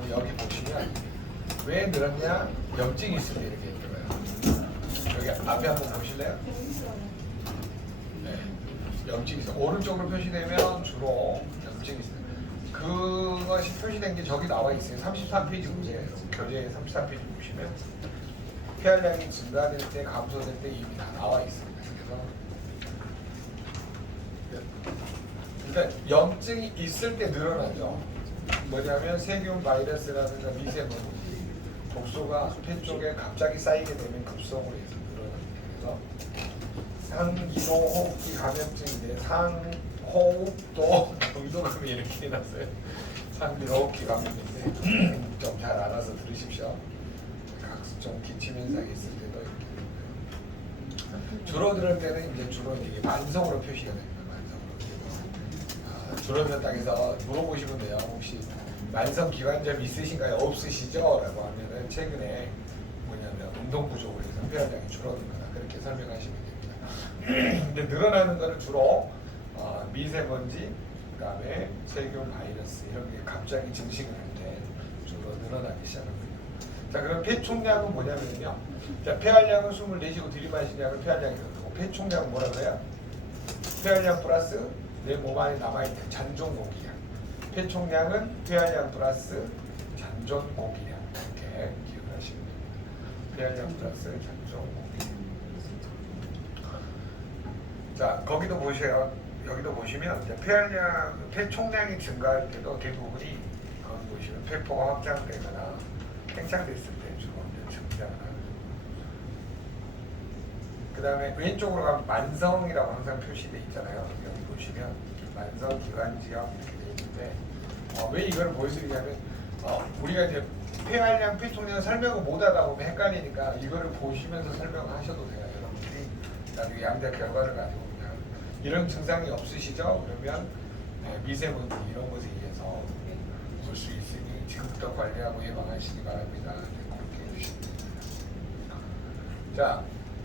여기 보시면 왜 늘었냐? 염증이 있으면 이렇게 들어요. 여기 앞에 한번 보실래요? 네, 염증이 있어요. 오른쪽으로 표시되면 주로 염증이 있어요. 그것이 표시된 게 저기 나와 있어요. 33페이지 문제예요. 교재 33페이지 보시면 폐활량이 증가될 때, 감소될 때 이미 다 나와 있습니다. 그래서 일단 염증이 있을 때 늘어나죠. 뭐냐면 세균, 바이러스라든가 미세먼지, 독소가 폐 쪽에 갑자기 쌓이게 되면 급성으로 해서 늘어납니다. 그래서 상기호흡기 감염증인데 상호흡도 동동감이 이렇게 해놨어요. 상기호흡기 감염인데 좀 잘 알아서 들으십시오. 각종 기침 현상이 있을 때도 이렇게 됩니다. 줄어드는 때는 이제 주로 이게 만성으로 표시가 됩니다. 줄어들었다고 해서 물어보시면 돼요. 혹시 만성 기관점 있으신가요? 없으시죠? 라고 하면은 최근에 뭐냐면 운동 부족으로 해서 폐활량이 줄어든거나 그렇게 설명하시면 됩니다. 근데 늘어나는 거는 주로 미세먼지, 그다음에 세균, 바이러스 이런 게 갑자기 증식을 할 때 주로 늘어나기 시작합니다. 자, 그럼 폐 총량은 뭐냐면요. 자, 폐활량은 숨을 내쉬고 들이마시냐면 폐활량이 그렇고, 폐 총량은 뭐라고 해요? 폐활량 플러스 내 몸 안에 남아있는 잔존 공기량. 폐 총량은 폐활량 플러스 잔존 공기량. 이렇게 기억을 하시면 됩니다. 폐활량 플러스 잔존 공기량. 자, 거기도 보세요. 여기도 보시면 이제 폐 총량이 증가할 때도 대부분이 거기 보시면 폐포가 확장되거나 팽창됐을 때 주로 증가를 하는. 그 다음에 왼쪽으로 가면 만성이라고 항상 표시되어 있잖아요. 여기 보시면 만성 기관지염 이렇게 되어 있는데 왜 이걸 보여드리냐면 우리가 이제 폐활량, 폐총량을 설명을 못하다 보면 헷갈리니까 이거를 보시면서 설명하셔도 돼요. 여러분들이 나중에 양자 결과를 가지고 그냥 이런 증상이 없으시죠? 그러면 미세먼지 이런 것에 의해서 볼 수 있으니 지금부터 관리하고 예방하시기 바랍니다. 그렇게 해주시면 됩니다. 자,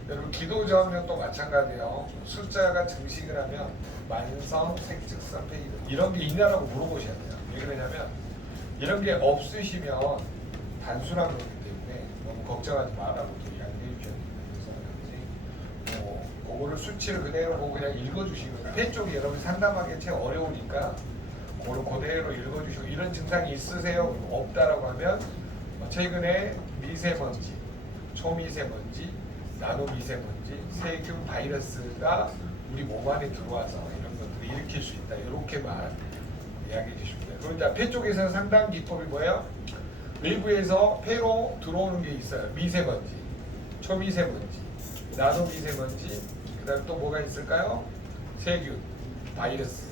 여러분 기도저항력도 마찬가지예요. 숫자가 증식을 하면 만성, 색즉선, 폐기도 이런 게 있냐라고 물어보셔야 돼요. 왜 그러냐면 이런 게 없으시면 단순한 거기 때문에 너무 걱정하지 말라고 또 이야기해 주셔야 됩니다. 그래서 그거를 수치를 그대로 보고 그냥 읽어주시고 폐 쪽이 여러분 상담하기 참 어려우니까 그걸 그대로 읽어주시고 이런 증상이 있으세요? 없다라고 하면 최근에 미세먼지, 초미세먼지, 나노미세먼지, 세균, 바이러스가 우리 몸 안에 들어와서 이런 것들을 일으킬 수 있다. 이렇게만 이야기해 주시면 돼요. 그럼 이제 폐 쪽에서는 상담 기법이 뭐예요? 외부에서 폐로 들어오는 게 있어요. 미세먼지, 초미세먼지, 나노미세먼지, 그 다음에 또 뭐가 있을까요? 세균, 바이러스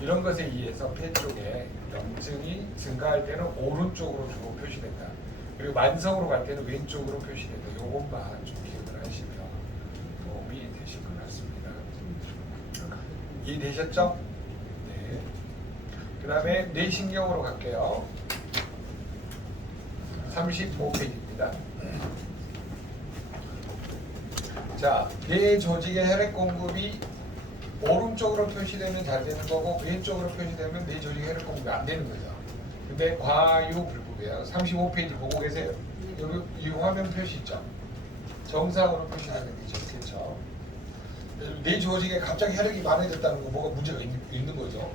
이런 것에 의해서 폐 쪽에 염증이 증가할 때는 오른쪽으로 주로 표시된다. 그리고 만성으로 갈 때는 왼쪽으로 표시된다. 이것만 좀 기억을 하시면 도움이 되실 것 같습니다. 이해되셨죠? 네. 그 다음에 뇌신경으로 갈게요. 35페이지입니다. 자, 뇌 조직의 혈액 공급이 오른쪽으로 표시되면 잘 되는 거고 왼쪽으로 표시되면 뇌 조직의 혈액 공급이 안 되는 거죠. 근데 과유불급이에요. 35페이지 보고 계세요. 여기 이 화면 표시 있죠? 정상으로 표시되는 게 좋겠죠. 뇌 조직에 갑자기 혈액이 많아졌다는 거 뭐가 문제가 있는 거죠.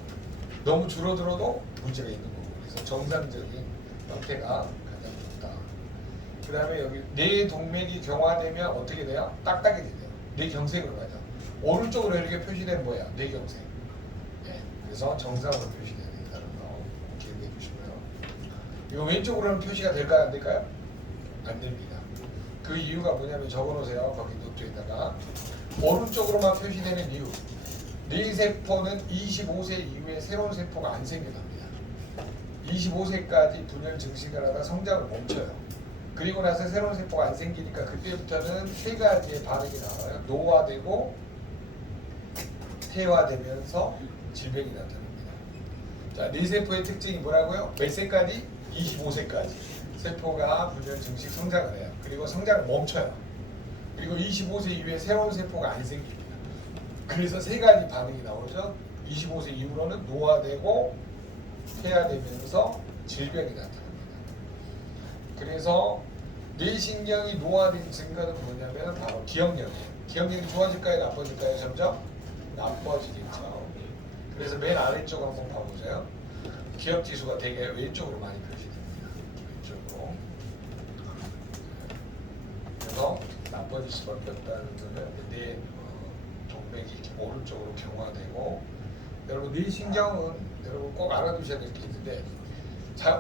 너무 줄어들어도 문제가 있는 거고. 그래서 정상적인 형태가 가장 좋다. 그 다음에 여기 뇌 동맥이 경화되면 어떻게 돼요? 딱딱해져요. 뇌경색으로 가죠. 오른쪽으로 이렇게 표시된 뭐야? 뇌경색. 네. 그래서 정상으로 표시되는 다른 거 기억해 주시고요. 이거 왼쪽으로는 표시가 될까요? 안 될까요? 안 됩니다. 그 이유가 뭐냐면 적어놓으세요. 거기 노트에다가 오른쪽으로만 표시되는 이유. 뇌세포는 25세 이후에 새로운 세포가 안 생겨납니다. 25세까지 분열 증식을 하다 성장을 멈춰요. 그리고 나서 새로운 세포가 안 생기니까 그때부터는 세 가지의 반응이 나와요. 노화되고 퇴화되면서 질병이 나타납니다. 자, 뇌세포의 특징이 뭐라고요? 몇 세까지? 25세까지 세포가 분열 증식 성장을 해요. 그리고 성장을 멈춰요. 그리고 25세 이후에 새로운 세포가 안 생깁니다. 그래서 세 가지 반응이 나오죠. 25세 이후로는 노화되고 퇴화되면서 질병이 나타납니다. 그래서 뇌신경이 노화된 증거는 뭐냐면 바로 기억력이에요. 기억력이 좋아질까요? 나빠질까요? 점점 나빠지겠죠. 그래서 맨 아래쪽 한번 봐보세요. 기억지수가 되게 왼쪽으로 많이 표시됩니다. 왼쪽으로. 그래서 나빠질 수밖에 없다는 거는 뇌 동맥이 오른쪽으로 경화되고, 여러분 뇌신경은 여러분 꼭 알아두셔야 될 게 있는데,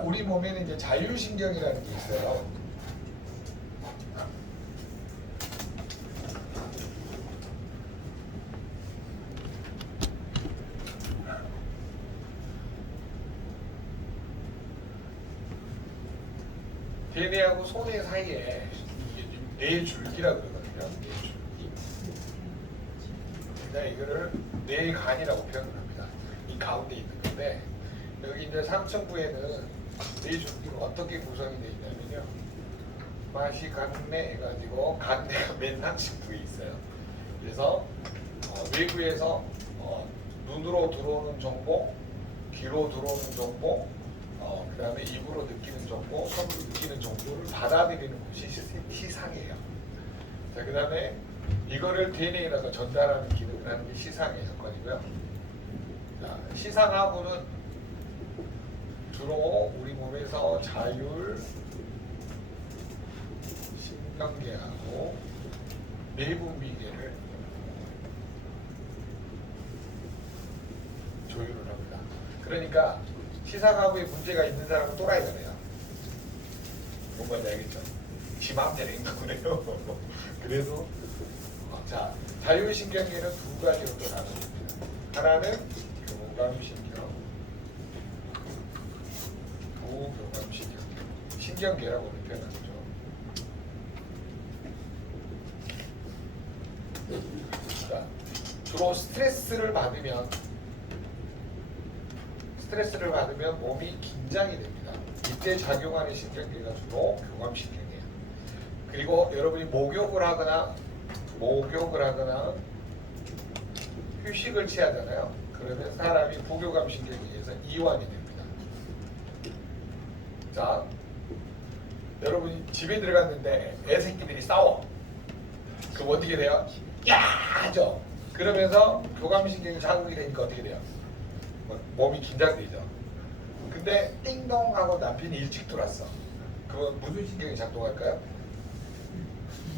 우리 몸에는 이제 자율신경이라는 게 있어요. 대뇌하고 소뇌 사이에 뇌줄기라고 그러거든요. 뇌줄기. 그러니까 이거를 뇌간이라고 표현을 합니다. 이 가운데 있는 건데, 여기 이제 상층부에는 뇌줄기가 어떻게 구성이 되어 있냐면요. 맛이 간내 해가지고 간내가 맨 상층부에 있어요. 그래서 외부에서 눈으로 들어오는 정보, 귀로 들어오는 정보, 그 다음에 입으로 느끼는 정보, 손으로 느끼는 정보를 받아들이는 곳이 시상이에요. 자, 그 다음에 이거를 DNA에다가 전달하는 기능을 하는 게 시상의 조건이고요. 자, 시상하고는 주로 우리 몸에서 자율, 신경계하고 내분비계를 조율을 합니다. 그러니까 시상하고에 문제가 있는 사람은 또라이가 돼요. 뭔가 알겠죠? 지 마음대로 행동을 해요. 그래서 자, 자율신경계는 두 가지로 또 나눠집니다. 하나는 교감신경, 부교감신경, 신경계라고 표현하죠. 자, 주로 스트레스를 받으면 몸이 긴장이 됩니다. 이때 작용하는 신경계가 주로 교감신경이에요. 그리고 여러분이 목욕을 하거나 휴식을 취하잖아요. 그러면 사람이 부교감신경에 의해서 이완이 됩니다. 자, 여러분이 집에 들어갔는데 애새끼들이 싸워. 그럼 어떻게 돼요? 야! 하죠. 그러면서 교감신경이 자극이 되니까 어떻게 돼요? 몸이 긴장되죠. 근데 띵동 하고 남편이 일찍 들어왔어. 그건 무슨 신경이 작동할까요?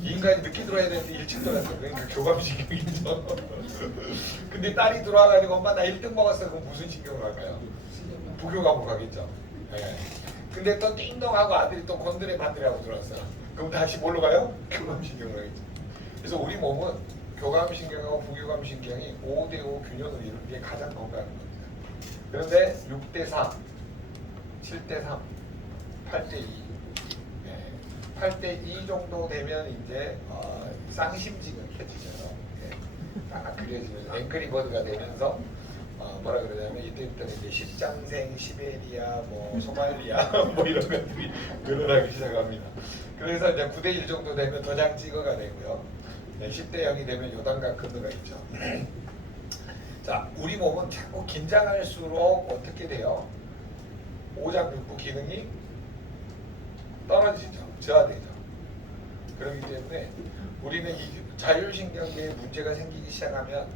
이 인간이 늦게 들어와야 되는데 일찍 들어왔어. 그러니까 교감신경이죠. 근데 딸이 들어와가지고 엄마 나 1등 먹었어. 그럼 무슨 신경으로 갈까요? 부교감으로 가겠죠. 네. 근데 또 띵동 하고 아들이 또 곤드레 반드레하고 들어왔어. 그럼 다시 뭘로 가요? 교감신경으로 가겠죠. 그래서 우리 몸은 교감신경하고 부교감신경이 5대5 균형을 이루는 게 가장 건강한 겁니다. 그런데 6대4, 7대3, 8대2, 8대2 정도 되면 이제 쌍심지가 켜지죠. 딱 그려지면서 앵그리버드가 되면서 뭐라 그러냐면 이때부터는 이제 십장생, 시베리아, 뭐 소말리아 뭐 이런 것들이 늘어나기 시작합니다. 그래서 이제 9대1 정도 되면 도장찍어가 되고요. 10대 0이 되면 요단강 건너가 있죠. 자, 우리 몸은 자꾸 긴장할수록 어떻게 돼요? 오장육부 기능이 떨어지죠. 저하되죠. 그렇기 때문에 우리는 이 자율신경계에 문제가 생기기 시작하면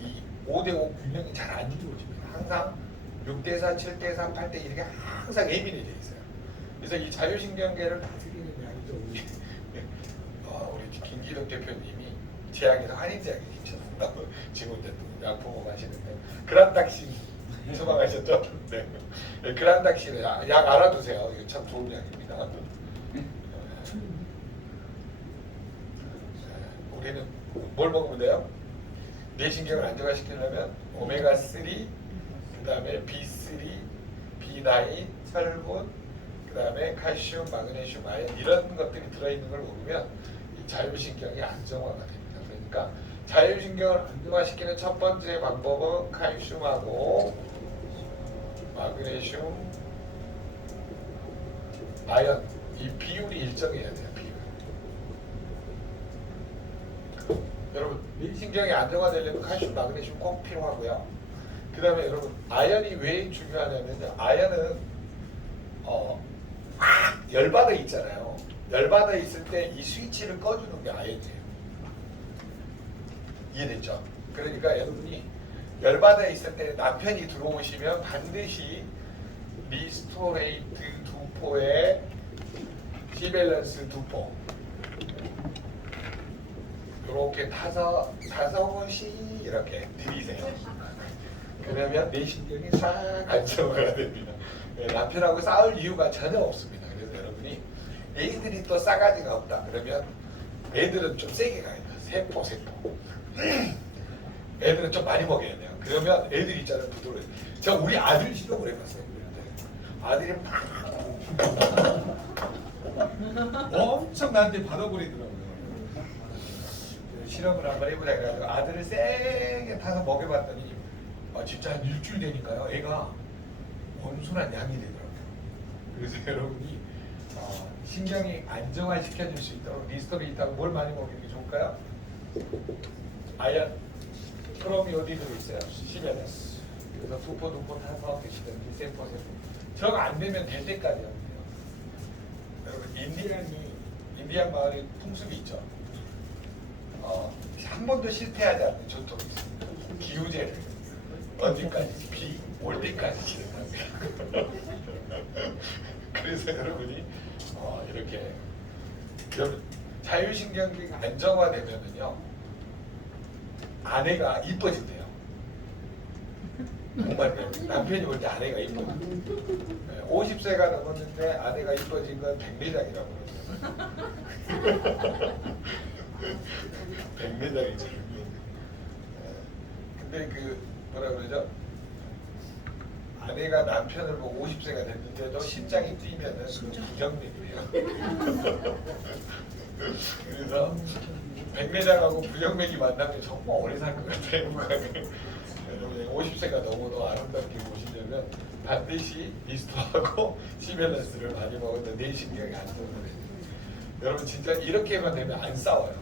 이 5대5 균형이 잘 안 이루어집니다. 항상 6대4, 7대3, 8대2 이렇게 항상 예민해져 있어요. 그래서 이 자율신경계를 다스리는 약이죠. 우리 김기덕 대표님이 제약에서 한인제약에 계셨습니다. 지금 약품을 마시는데 그란닥신 처방하셨죠? 네. 그란닥신 약 알아두세요. 이거 참 좋은 약입니다. 우리는 뭘 먹으면 돼요? 뇌신경을 안정화시키려면 오메가3, 그 다음에 B3, B9, 철분, 그 다음에 칼슘, 마그네슘, 아연 이런 것들이 들어있는 걸 먹으면 이 자율신경이 안정화가 됩니다. 그러니까 자율신경을 안정화시키는 첫 번째 방법은 칼슘하고 마그네슘, 아연 이 비율이 일정해야 돼요. 비율. 여러분 신경이 안정화되려면 칼슘, 마그네슘 꼭 필요하고요. 그 다음에 여러분 아연이 왜 중요하냐면요. 아연은 열받아 있잖아요. 열받아 있을 때 이 스위치를 꺼주는 게 아연이에요. 이해됐죠? 그러니까 여러분이 열받아 있을 때 남편이 들어오시면 반드시 리스토레이트 두포에 시밸런스 두포 이렇게 타서 5번씩 이렇게 들이세요. 그러면 내 신경이 싹 안정화가 됩니다. 남편하고 싸울 이유가 전혀 없습니다. 그래서 여러분이 애들이 또 싸가지가 없다 그러면 애들은 좀 세게 가야 돼요. 세포 애들은 좀 많이 먹여야 돼요. 그러면 애들이 있잖아요. 부드러워요. 제가 우리 아들 실험을 해봤어요. 아들이 막 엄청 나한테 받아버리더라고요. 실험을 한번 해보자 해가지고 아들을 세게 타서 먹여봤더니 진짜 한 일주일 되니까요. 애가 온순한 양이 되더라고요. 그래서 여러분이 신경이 안정화시켜줄 수 있도록 리스토레이트하고 뭘 많이 먹이는 게 좋을까요? 아연, 크롬이 어디 들어있어요? 시베네스. 그래서 두포 타서 드시든지 세포. 저거 안 되면 될 때까지 하면 돼요. 여러분 인디안 마을에 풍습이 있죠. 한 번도 실패하지 않는 전통이 있습니다. 기우제를 언제까지? 비 올 때까지 진행합니다. 그래서 여러분이 이렇게 자율신경이 안정화되면은요 아내가 이뻐진대요. 정말 남편이 볼 때 아내가 이뻐져. 50세가 넘었는데 아내가 이뻐진 건 백내장이라고 그러죠. 백내장이죠. 근데 뭐라 그러죠? 아내가 남편을 보고 50세가 됐는데도 심장이 뛰면은 부정맥이에요. 그래서 백내장하고 부정맥이 만나면 정말 오래 살 것 같아요. 50세가 넘어도 아름답게 보시려면 반드시 리스토하고 시밸런스를 많이 먹으면 내 신경이 안정돼요. 여러분 진짜 이렇게만 되면 안 싸워요.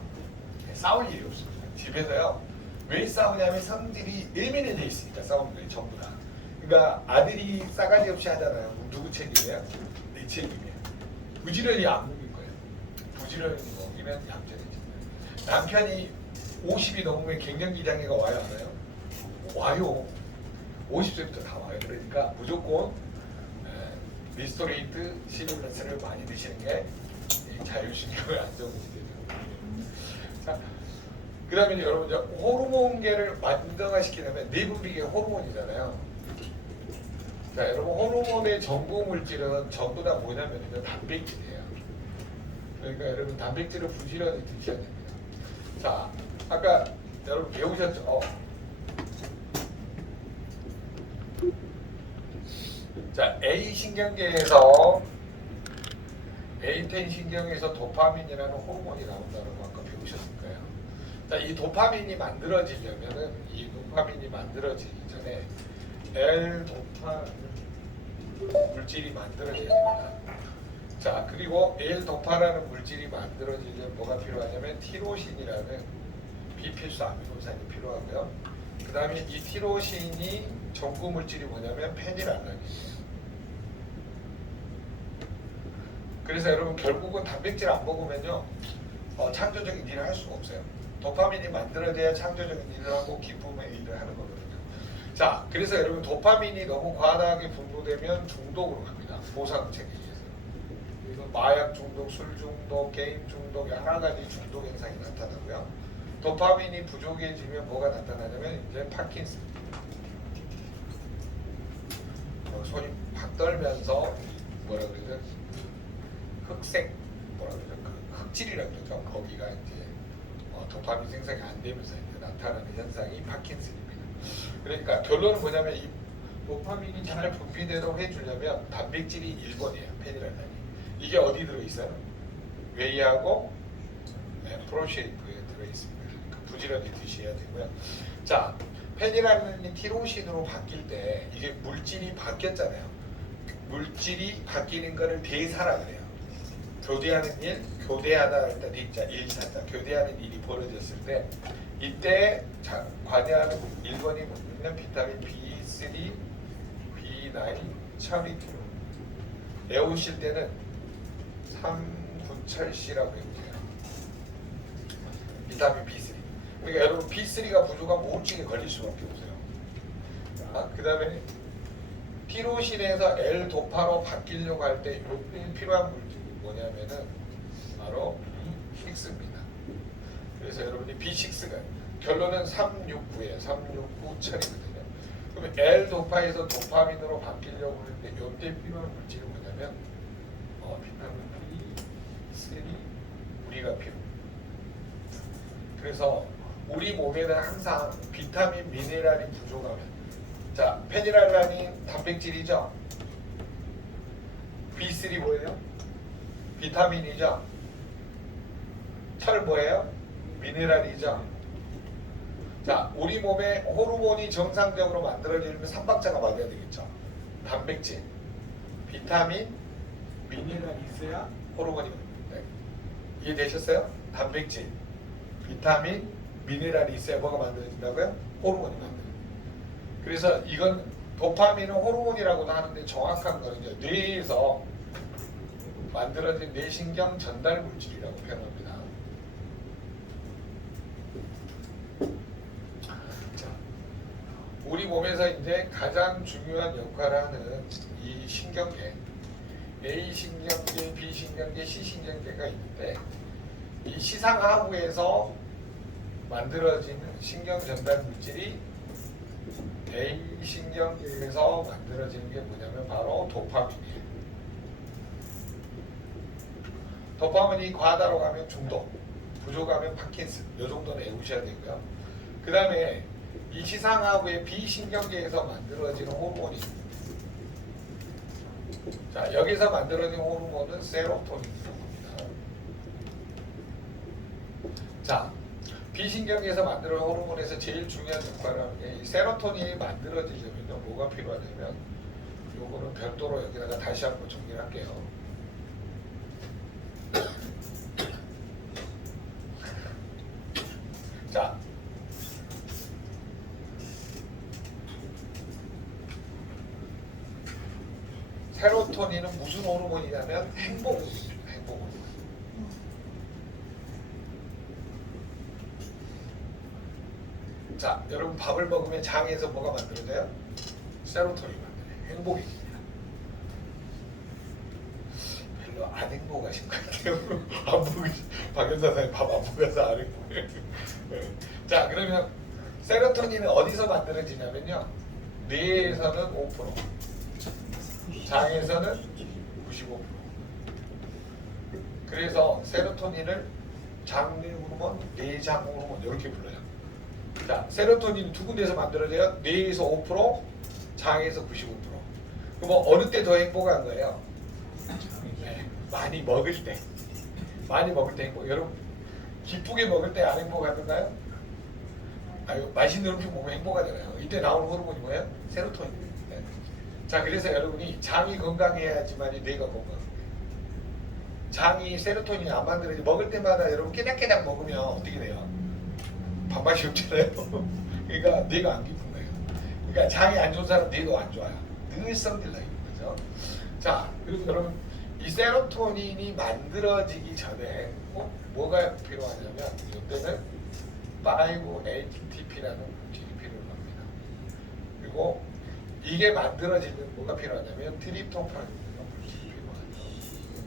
싸울 일이 없습니다. 집에서요. 왜 싸우냐면 성질이 예민해져 있으니까 싸우는 거예요. 전부 다. 그러니까 아들이 싸가지 없이 하잖아요. 누구 책임이에요? 내 책임이에요. 부지런히 안 먹일 거예요. 부지런히 먹이면 얌전해집니다. 남편이 50이 넘으면 갱년기 장애가 와요, 안 와요? 와요. 50세부터 다 와요. 그러니까 무조건 리스토레이트 시뮬러스를 많이 드시는 게 자율신경을 안정시켜줘요. 자, 그러면 여러분 이제 호르몬계를 안정화시키려면 내분비계 호르몬이잖아요. 자, 여러분 호르몬의 전구 물질은 전부 다 뭐냐면요 단백질이에요. 그러니까 여러분 단백질을 부지런히 드셔야 됩니다. 자, 아까 여러분 배우셨죠? 자, A 신경계에서 A10 신경에서 도파민이라는 호르몬이 나온다는 거 아까 배우셨을 거예요. 자, 이 도파민이 만들어지려면은 이 도파민이 만들어지기 전에 L-도파 물질이 만들어져야 됩니다. 자, 그리고 L-도파라는 물질이 만들어지려면 뭐가 필요하냐면 티로신이라는 비필수 아미노산이 필요하고요. 그 다음에 이 티로신이 전구 물질이 뭐냐면 페닐알라닌이에요. 그래서 여러분 결국은 단백질 안 먹으면요 창조적인 일을 할 수가 없어요. 도파민이 만들어져야 창조적인 일을 하고 기쁨의 일을 하는 거거든요. 자, 그래서 여러분 도파민이 너무 과다하게 분포되면 중독으로 갑니다. 보상책에 의해서. 그래서 마약 중독, 술 중독, 게임 중독 여러 가지 중독 현상이 나타나고요. 도파민이 부족해지면 뭐가 나타나냐면 이제 파킨슨. 손이 팍 떨면서 뭐라 그러죠? 흑색 뭐라 그러죠? 그 흑질이라고 그러죠. 거기가 이제 도파민 생성이 안 되면서 이제 나타나는 현상이 파킨슨입니다. 그러니까 결론은 뭐냐면 이 도파민이 잘 분비되도록 해주려면 단백질이 1번이에요. 페닐알라닌. 이게 어디 들어있어요? 웨이하고 프로쉐이프에 들어있습니다. 그러니까 부지런히 드셔야 되고요. 자, 페닐알라닌이 티로신으로 바뀔 때 이게 물질이 바뀌었잖아요. 물질이 바뀌는 거를 대사라 그래요. 교대하는 일, 교대하다 할 때 대자, 일사자, 교대하는 일이 벌어졌을 때 이때 자, 관여하는 1번이 뭐냐면 비타민 B3, B9, 철이 필요. 애 오실 때는 3구철C라고 해보세요. 비타민 B3. 그러니까 여러분 B3가 부족하면 우울증에 걸릴 수밖에 없어요. 그 다음에 티로신에서 L-도파로 바뀌려고 할 때 요때 필요한 물질이 뭐냐면은 바로 B6입니다. 그래서 여러분이 B6가 결론은 369예요. 369철이거든요. 그러면 L-도파에서 도파민으로 바뀌려고 하는데 요때 필요한 물질이 뭐냐면 비타민 B3 우리가 필요해요. 그래서 우리 몸에는 항상 비타민, 미네랄이 부족하면 자, 페니랄라닌 단백질이죠. B3 뭐예요? 비타민이죠. 철 뭐예요? 미네랄이죠. 자, 우리 몸에 호르몬이 정상적으로 만들어지려면 3박자가 맞아야 되겠죠. 단백질, 비타민, 미네랄이 있어야 호르몬이 만들어요. 이해되셨어요? 단백질, 비타민, 미네랄이 있어야 뭐가 만들어진다고요? 호르몬이 만들어요. 그래서 이건 도파민은 호르몬이라고도 하는데 정확한 거는 이제 뇌에서 만들어진 뇌신경 전달 물질이라고 표현합니다. 자, 우리 몸에서 이제 가장 중요한 역할을 하는 이 신경계, A 신경계, B 신경계, C 신경계가 있는데 이 시상하부에서 만들어지는 신경 전달 물질이 A 신경계에서 만들어지는 게 뭐냐면 바로 도파민이에요. 도파민이 과다로 가면 중독, 부족하면 파킨슨. 이 정도는 외우셔야 되고요. 그 다음에 이 시상하부의 B 신경계에서 만들어지는 호르몬이 자, 여기서 만들어진 호르몬은 세로토닌입니다. 자, 비신경에서 만드는 호르몬에서 제일 중요한 역할을 하는 게 이 세로토닌이 만들어지려면요 뭐가 필요하냐면 요거는 별도로 여기다가 다시 한번 정리를 할게요. 자, 세로토닌은 무슨 호르몬이냐면 행복 호르몬입니다. 행복 호르몬. 자, 여러분 밥을 먹으면 장에서 뭐가 만들어져요? 세로토닌이 만들어요. 행복입니다. 별로 안 행복하신 것 같아요. 안 보기, 박연사사님 밥 안 먹어서 안 행복해요. 자, 그러면 세로토닌은 어디서 만들어지냐면요. 뇌에서는 5%, 장에서는 95%. 그래서 세로토닌을 장내 호르몬, 내장 호르몬 이렇게 불러요. 자, 세로토닌이 두 군데에서 만들어져요. 뇌에서 5%, 장에서 95%. 그럼 어느 때 더 행복한 거예요? 네, 많이 먹을 때. 많이 먹을 때 행복. 여러분, 기쁘게 먹을 때 안 행복하던가요? 아유, 맛있는 음식 먹으면 행복하잖아요. 이때 나오는 호르몬이 뭐예요? 세로토닌이에요. 네. 자, 그래서 여러분이 장이 건강해야지만이 뇌가 건강해요. 장이 세로토닌이 안 만들어지 먹을 때마다 여러분 깨작깨작 먹으면 어떻게 돼요? 밥맛이 없잖아요. 그러니까 뇌가 안 기쁜 거예요. 그러니까 장이 안 좋은 사람 뇌도 안 좋아요. 늘 썩딜라 있는 거죠. 자, 그리고 여러분 이 세로토닌이 만들어지기 전에 꼭 뭐가 필요하냐면 이때는 5-HTP라는 물질이 필요합니다. 그리고 이게 만들어지면 뭐가 필요하냐면 트립토판이라는 물질이 필요하죠.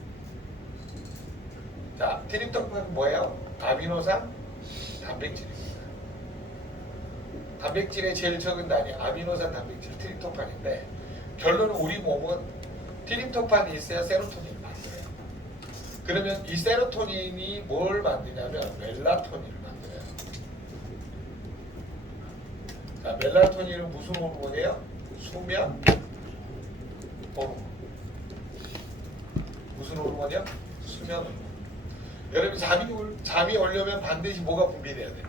자, 트립토판은 뭐예요? 아미노산 단백질입니다. 단백질의 제일 적은 단위 아미노산 단백질 트립토판인데 결론은 우리 몸은 트립토판이 있어야 세로토닌을 만들어요. 그러면 이 세로토닌이 뭘 만드냐면 멜라토닌을 만들어요. 자, 멜라토닌은 무슨 호르몬이에요? 수면 호르몬. 무슨 호르몬이요? 수면 호르몬. 여러분 잠이 오려면 반드시 뭐가 분비돼야 돼요?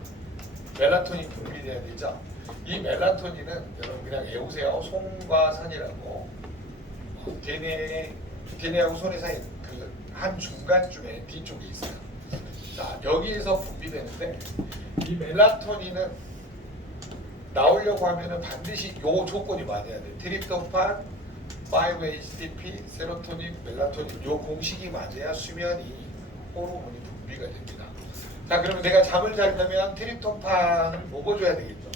멜라토닌 분비돼야 되죠. 이 멜라토닌은 여러분 그냥 외우세요. 손과 선이라고 대뇌하고 손의 사이 그 한 중간쯤에 뒤쪽에 있어요. 자, 여기에서 분비되는데 이 멜라토닌은 나오려고 하면은 반드시 요 조건이 맞아야 돼. 트립토판, 5-HTP, 세로토닌, 멜라토닌 요 공식이 맞아야 수면이 호르몬이 분비가 됩니다. 자, 그러면 내가 잠을 자려면 트립토판을 먹어줘야 되겠죠.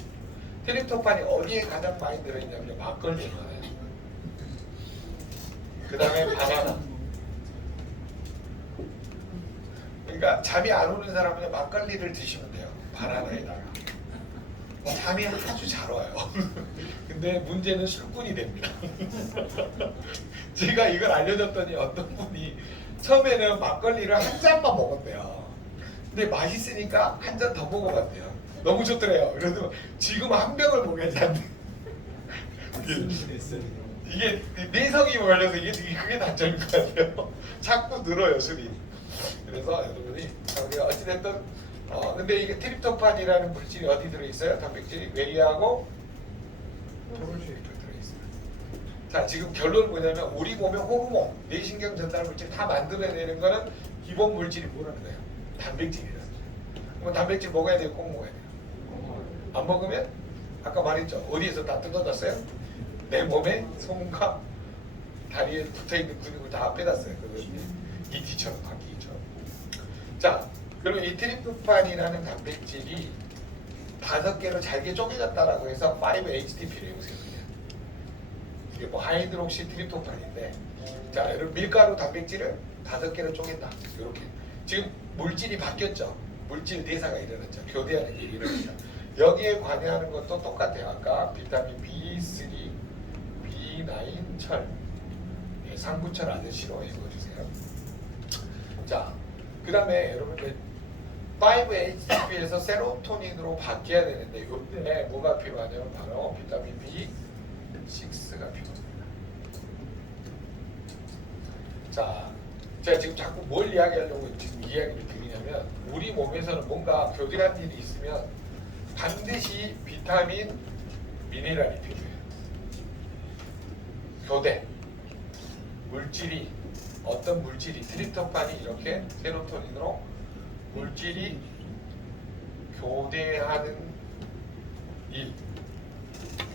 트립토판이 어디에 가장 많이 들어있냐면 막걸리에 많아요. 그 다음에 바나나. 그러니까 잠이 안 오는 사람은 막걸리를 드시면 돼요. 바나나에다가. 잠이 아주 잘 와요. 근데 문제는 술꾼이 됩니다. 제가 이걸 알려줬더니 어떤 분이 처음에는 막걸리를 한 잔만 먹었대요. 근데 맛있으니까 한 잔 더 먹어봤대요. 너무 좋더래요. 그래서 지금 한 병을 먹어야지 안 돼. 이게 내성이 걸려서 이게 그게 단점인 것 같아요. 자꾸 늘어요 술이. 그래서 여러분이 우리가 어찌됐든 근데 이게 트립토판이라는 물질이 어디 들어있어요? 단백질이 웨이하고 토론슈에 들어있어요. 자, 지금 결론은 뭐냐면 우리 몸의 호르몬, 뇌신경 전달 물질 다 만들어내는 거는 기본 물질이 뭐라는 거예요? 단백질이라는 거예요. 그럼 단백질 먹어야 돼요? 꼭 먹어야 돼요? 안 먹으면 아까 말했죠. 어디에서 다 뜯어졌어요? 내 몸에 손과 다리에 붙어있는 근육을 다 빼놨어요. 그거 이티처럼 바퀴처럼. 자, 그러면 이 트립토판이라는 단백질이 5개로 잘게 쪼개졌다라고 해서 5-HTP를 외우세요. 이게 뭐 하이드록시 트립토판인데, 자, 여러분 밀가루 단백질을 5개로 쪼갠다. 이렇게. 지금 물질이 바뀌었죠. 물질 대사가 일어났죠. 교대하는 게 일어났죠. 여기에 관여하는 것도 똑같아요. 아까 비타민 B3, B9, 철, 상부철 아저씨로 읽어주세요. 자, 그 다음에 여러분 5-HTP에서 세로토닌으로 바뀌어야 되는데 이때 뭐가 필요하냐면 바로 비타민 B6가 필요합니다. 자, 제가 지금 자꾸 뭘 이야기하려고 지금 이야기를 드리냐면 우리 몸에서는 뭔가 교대한 일이 있으면 반드시 비타민, 미네랄이 필요해요. 교대, 물질이 어떤 물질이 트립토판이 이렇게 세로토닌으로 물질이 교대하는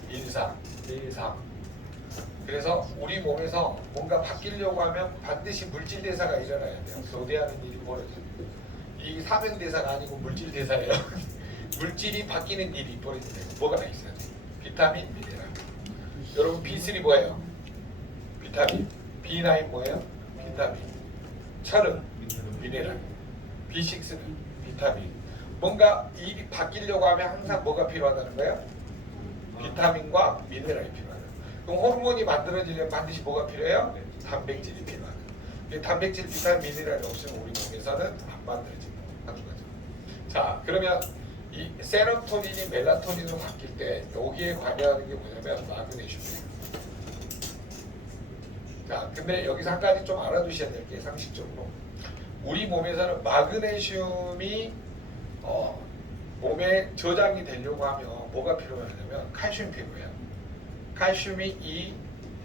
일상. 그래서 우리 몸에서 뭔가 바뀌려고 하면 반드시 물질 대사가 일어나야 돼요. 교대하는 일이 벌어져요. 이 사면 대사가 아니고 물질 대사예요. 물질이 바뀌는 일이 벌어져요. 뭐가 있어요? 비타민, 미네랄. 여러분 B3 뭐예요? 비타민. B9 뭐예요? 비타민. 철은 미네랄. B6는 비타민. 뭔가 일이 바뀌려고 하면 항상 뭐가 필요하다는 거예요? 비타민과 미네랄이 필요하다. 그럼 호르몬이 만들어지려면 반드시 뭐가 필요해요? 단백질이 필요하다. 단백질, 비타민, 미네랄이 없으면 우리 몸에서는 안 만들어진다는 거죠. 자, 그러면 이 세로토닌이 멜라토닌으로 바뀔 때 여기에 관여하는 게 뭐냐면 마그네슘이에요. 자, 근데 여기서 한 가지 좀 알아두셔야 될 게 상식적으로 우리 몸에서는 마그네슘이 몸에 저장이 되려고 하면 뭐가 필요하냐면 칼슘이 필요해요. 칼슘이 2,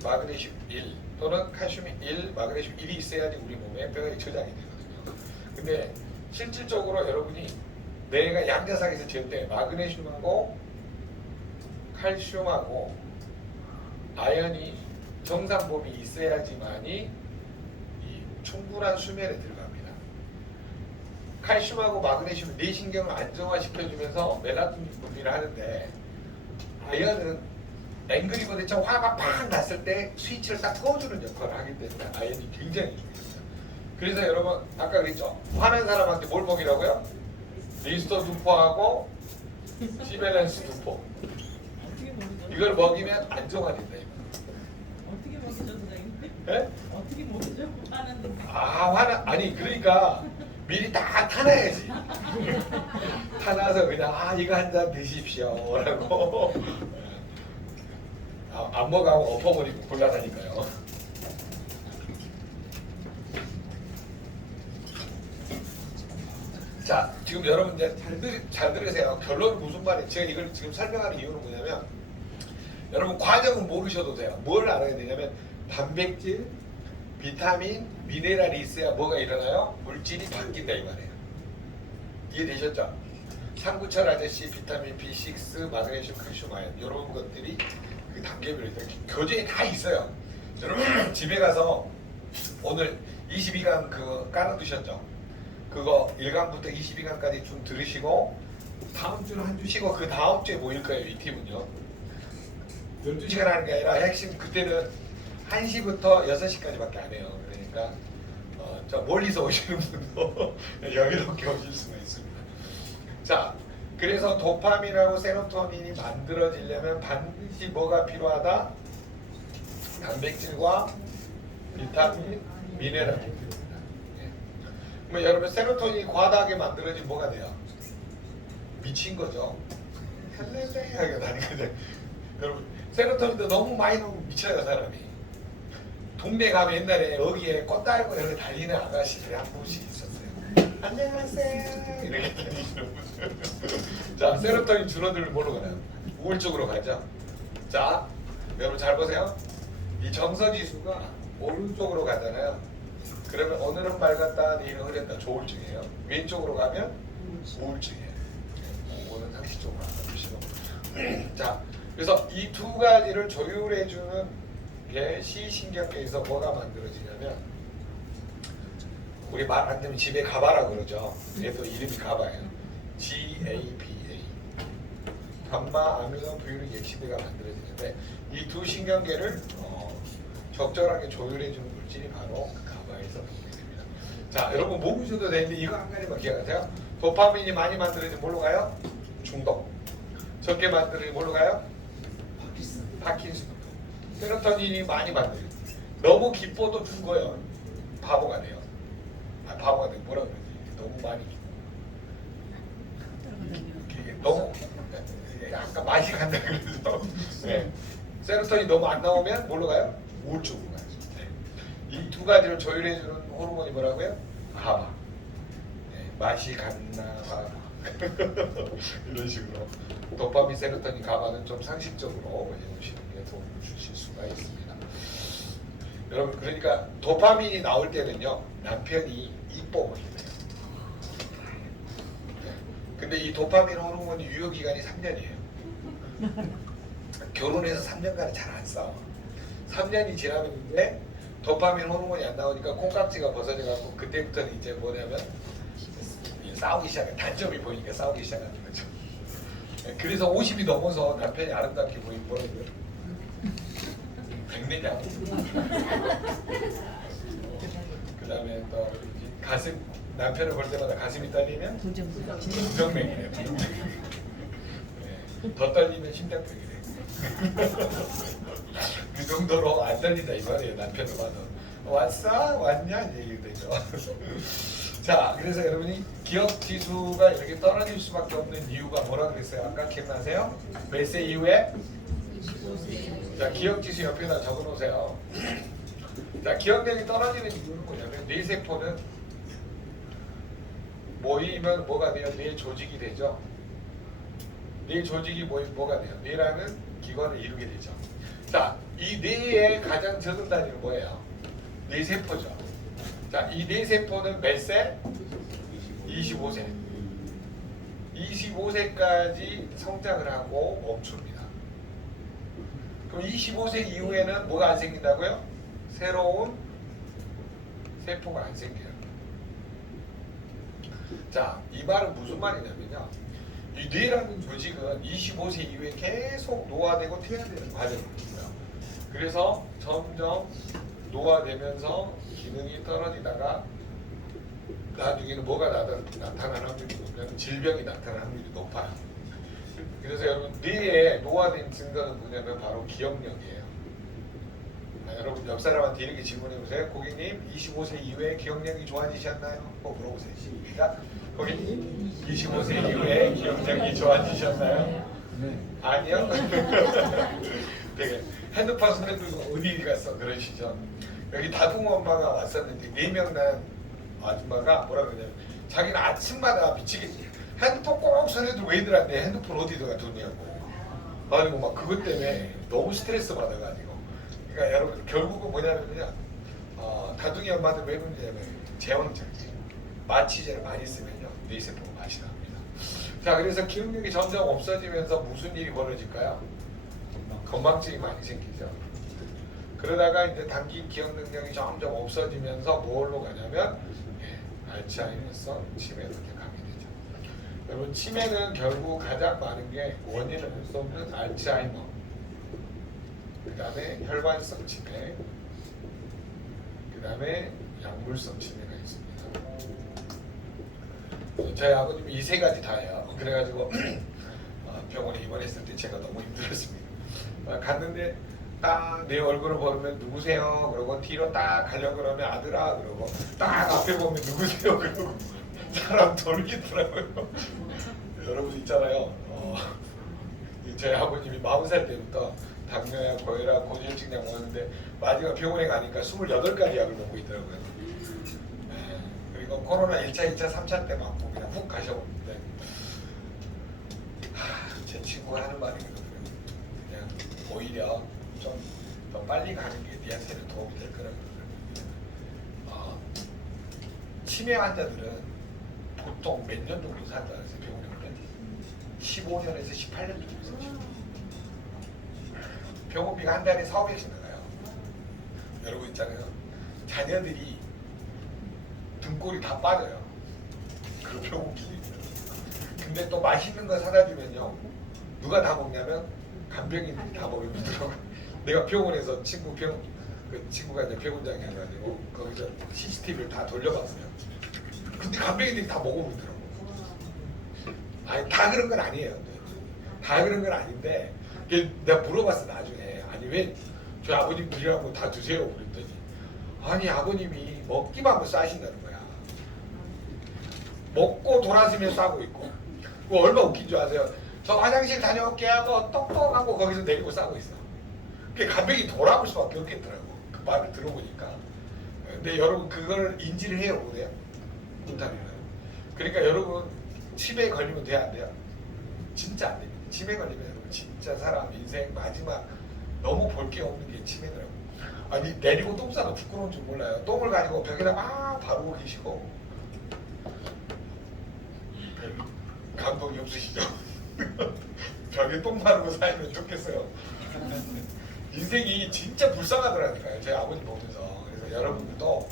마그네슘 1 또는 칼슘이 1, 마그네슘 1이 있어야지 우리 몸에 뼈에 저장이 되거든요. 근데 실질적으로 여러분이 뇌가 양자상에서 잴 때 마그네슘하고 칼슘하고 아연이 정상범위 있어야지만이 이 충분한 수면에 들어갑니다. 칼슘하고 마그네슘은 뇌신경을 안정화시켜주면서 멜라토닌 분비를 하는데 아연은 앵그리버드처럼 화가 팍 났을 때 스위치를 딱 꺼주는 역할을 하기 때문에 아연이 굉장히 중요합니다. 그래서 여러분 아까 그랬죠? 화난 사람한테 뭘 먹이라고요? 리스터 두포하고 시벨렌스 두포. 이걸 먹이면 안정화된다. 어떻게 먹이죠, 선생님? 네? 어떻게 먹이죠? 화났는데. 아니 그러니까 미리 다 타놔야지. 타놔서 그냥 이거 한 잔 드십시오라고. 안 먹으면 엎어버리고 곤란하니까요. 자, 지금 여러분 이제 잘 들으세요. 결론은 무슨 말이에요? 제가 이걸 지금 설명하는 이유는 뭐냐면 여러분 과정은 모르셔도 돼요. 뭘 알아야 되냐면 단백질, 비타민, 미네랄이 있어야 뭐가 일어나요? 물질이 바뀐다 이 말이에요. 이해되셨죠? 상구철 아저씨, 비타민 B6, 마그네슘, 칼슘, 아연 이런 것들이 그 단계별로 교재에 다 있어요. 여러분 집에 가서 오늘 22강 그거 깔아두셨죠? 그거 1강부터 22강까지 좀 들으시고 다음 주는 한 주 쉬고 그 다음 주에 모일 거예요. 이 팀은요. 12시간 하는 게 아니라 핵심 그때는 1시부터 6시까지밖에 안 해요. 그러니까 저 멀리서 오시는 분도 여유롭게 오실 수가 있습니다. 자, 그래서 도파민하고 세로토닌이 만들어지려면 반드시 뭐가 필요하다? 단백질과 비타민, 미네랄이 필요합니다. 예. 그러면 여러분 세로토닌이 과다하게 만들어지면 뭐가 돼요? 미친 거죠. 헬레레하게 다니거든. 여러분 세로토닌도 너무 많이 나오면 미쳐요 사람이. 동네 가면 옛날에 여기에 꽃 달고 이렇게 달리는 아가씨들이 한 분씩 있었어요. 안녕하세요 이렇게 다니시는 분들. 자, 세로토닌 줄어들면 뭐로 가나요? 우울증으로 가죠. 자, 여러분 잘 보세요. 이 정서지수가 오른쪽으로 가잖아요. 그러면 오늘은 맑았다 내일은 흐렸다 조울증이에요. 왼쪽으로 가면 우울증이에요. 이거는 상식적으로 알아두시고. 자, 그래서 이 두 가지를 조율해주는 게 시신경계에서 뭐가 만들어지냐면 우리 말 안 되면 집에 가봐라 그러죠. 얘도 이름이 가봐예요. GABA 감마 아미노 부유릭 액시드가 만들어지는데 이 두 신경계를 적절하게 조율해주는 물질이 바로 가바에서 나오게 됩니다. 자, 여러분 모르셔도 되는데 이거 한 가지만 기억하세요. 도파민이 많이 만들어지면 뭘로 가요? 중독. 적게 만들어지면 뭘로 가요? 파킨슨. 세로토닌이 많이 만들어요. 너무 기뻐도 죽어요. 바보가 돼요. 바보가 돼요. 뭐라 그러지? 너무 많이 이게 너무 약간 맛이 간다 그래서 네. 세로토닌이 너무 안 나오면 뭘로 가요? 우울증으로 가요. 네. 이 두 가지를 조율해주는 호르몬이 뭐라고요? 가바. 네. 맛이 갔나 봐. 이런 식으로 도파민, 세로토닌, 가바는 좀 상식적으로 외우시는 게 도움을 주실 수가 있습니다. 여러분 그러니까 도파민이 나올 때는요 남편이 이뻐 보이네요. 네. 근데 이 도파민 호르몬이 유효 기간이 3년이에요. 결혼해서 3년간은 잘 안 싸워. 3년이 지나면 이제 도파민 호르몬이 안 나오니까 콩깍지가 벗어져 갖고 그때부터는 이제 뭐냐면 싸우기 시작해. 단점이 보이니까 싸우기 시작하는 거죠. 그래서 50이 넘어서 남편이 아름답게 보이면 뭐라고요? 백내장. 그 다음에 또 가슴, 남편을 볼 때마다 가슴이 떨리면 부정맥이래요. 네. 더 떨리면 심장병이래요. 그 정도로 안 떨린다 이 말이에요. 남편을 봐도. 왔어? 왔냐? 이제 이렇게 되죠. 자, 그래서 여러분이 기억 지수가 이렇게 떨어질 수밖에 없는 이유가 뭐라 그랬어요? 아까 기억나세요? 몇 세 이후에? 자, 기억 지수 옆에다 적어 놓으세요. 자, 기억력이 떨어지는 이유는 뭐냐면 뇌 세포는 모이면 뭐가 돼요? 뇌 조직이 되죠. 뇌 조직이 모이면 뭐가 돼요? 뇌라는 기관을 이루게 되죠. 자, 이 뇌의 가장 적은 단위는 뭐예요? 뇌 세포죠. 자, 이 뇌 세포는 몇 세? 25세. 25세까지 성장을 하고 멈춥니다. 그럼 25세 이후에는 뭐가 안 생긴다고요? 새로운 세포가 안 생겨요. 자, 이 말은 무슨 말이냐면요. 이 뇌라는 조직은 25세 이후에 계속 노화되고 퇴화되는 과정이고요. 그래서 점점 노화되면서 기능이 떨어지다가 나중에는 뭐가 나타나는 확률이 높냐면 질병이 나타나는 확률이 높아요. 그래서 여러분 뇌의 노화된 증거는 뭐냐면 바로 기억력이에요. 여러분 옆 사람한테 이렇게 질문해보세요. 고객님 25세 이후에 기억력이 좋아지셨나요? 꼭 물어보세요. 시작. 고객님 25세 이후에 기억력이 좋아지셨나요? 아니요? 되게 핸드폰 손에 들고 어디 갔어 그러시죠. 여기 다둥 엄마가 왔었는데 4명 난 아줌마가 뭐라 그러냐면 자기는 아침마다 미치겠지. 핸드폰 꼭 손에 들고 애들 한테 핸드폰 어디다가 두냐고. 아니고 막 그것 때문에 너무 스트레스 받아가지고. 그러니까 여러분 결국은 뭐냐면요. 다둥이 엄마들 왜 문제냐면 제왕절개. 마취제를 많이 쓰면요. 뇌세포가 맛이 납니다. 자, 그래서 기억력이 점점 없어지면서 무슨 일이 벌어질까요? 건망증이 많이 생기죠. 그러다가 이제 단기 기억 능력이 점점 없어지면서 뭘로 가냐면 알츠하이머성 치매 이렇게 가게 되죠. 여러분 치매는 결국 가장 많은 게 원인을 알 수 없는 알츠하이머, 그 다음에 혈관성 치매, 그 다음에 약물성 치매가 있습니다. 저희 아버님이 이 세 가지 다예요. 그래가지고 병원에 입원했을 때 제가 너무 힘들었습니다. 갔는데 딱 내 얼굴을 보면 누구세요? 그러고 뒤로 딱 가려고 그러면 아들아 그러고 딱 앞에 보면 누구세요? 그러고 사람 돌리더라고요. 여러분 있잖아요. 저희 아버님이 40살 때부터 당뇨약, 고혈압, 고지혈증 약 먹었는데 마지막 병원에 가니까 28가지 약을 먹고 있더라고요. 그리고 코로나 1차, 2차, 3차 때 맞고 그냥 훅 가셔버렸는데 제 친구가 하는 말이거든요. 그냥 오히려 좀 더 빨리 가는 게 니한테는 도움이 될 거라고 그러거든요. 치매 환자들은 보통 몇 년 정도 산다 그랬어요. 병원에 오면 15년에서 18년 정도 사죠. 병원비가 한 달에 4,500씩 나가요. 여러분 있잖아요. 자녀들이 등골이 다 빠져요. 그 병원비. 근데 또 맛있는 거 사다 주면요. 누가 다 먹냐면 간병인들이 다 먹이더라고요. 내가 병원에서 그 친구가 이제 병원장이 해가지고 거기서 CCTV를 다 돌려봤어요. 근데 간병인들이 다 먹어보더라고. 아니 다 그런 건 아니에요. 다 그런 건 아닌데 내가 물어봤어 나중에. 아니 왜 저희 아버님 드리라고 다 드세요 그랬더니 아니 아버님이 먹기만 하면 싸신다는 거야. 먹고 돌아서면 싸고 있고. 그거 얼마 웃긴 줄 아세요? 저 화장실 다녀올게 하고 똑똑하고 거기서 내리고 싸고 있어. 그게 간병이 돌아올 수밖에 없겠더라고. 그 말을 들어보니까. 근데 여러분 그걸 인지를 해요, 못해요? 못하면. 그러니까 여러분 치매에 걸리면 돼야 안 돼요? 진짜 안 됩니다. 치매 걸리면 여러분 진짜 사람 인생 마지막 너무 볼 게 없는 게 치매더라고. 아니 내리고 똥 싸도 부끄러운 줄 몰라요. 똥을 가지고 벽에다 막 바르고 계시고 별 감동이 없으시죠? 벽에 똥 바르고 살면 좋겠어요. 인생이 진짜 불쌍하더라니까요. 저희 아버님 보면서. 그래서 여러분들도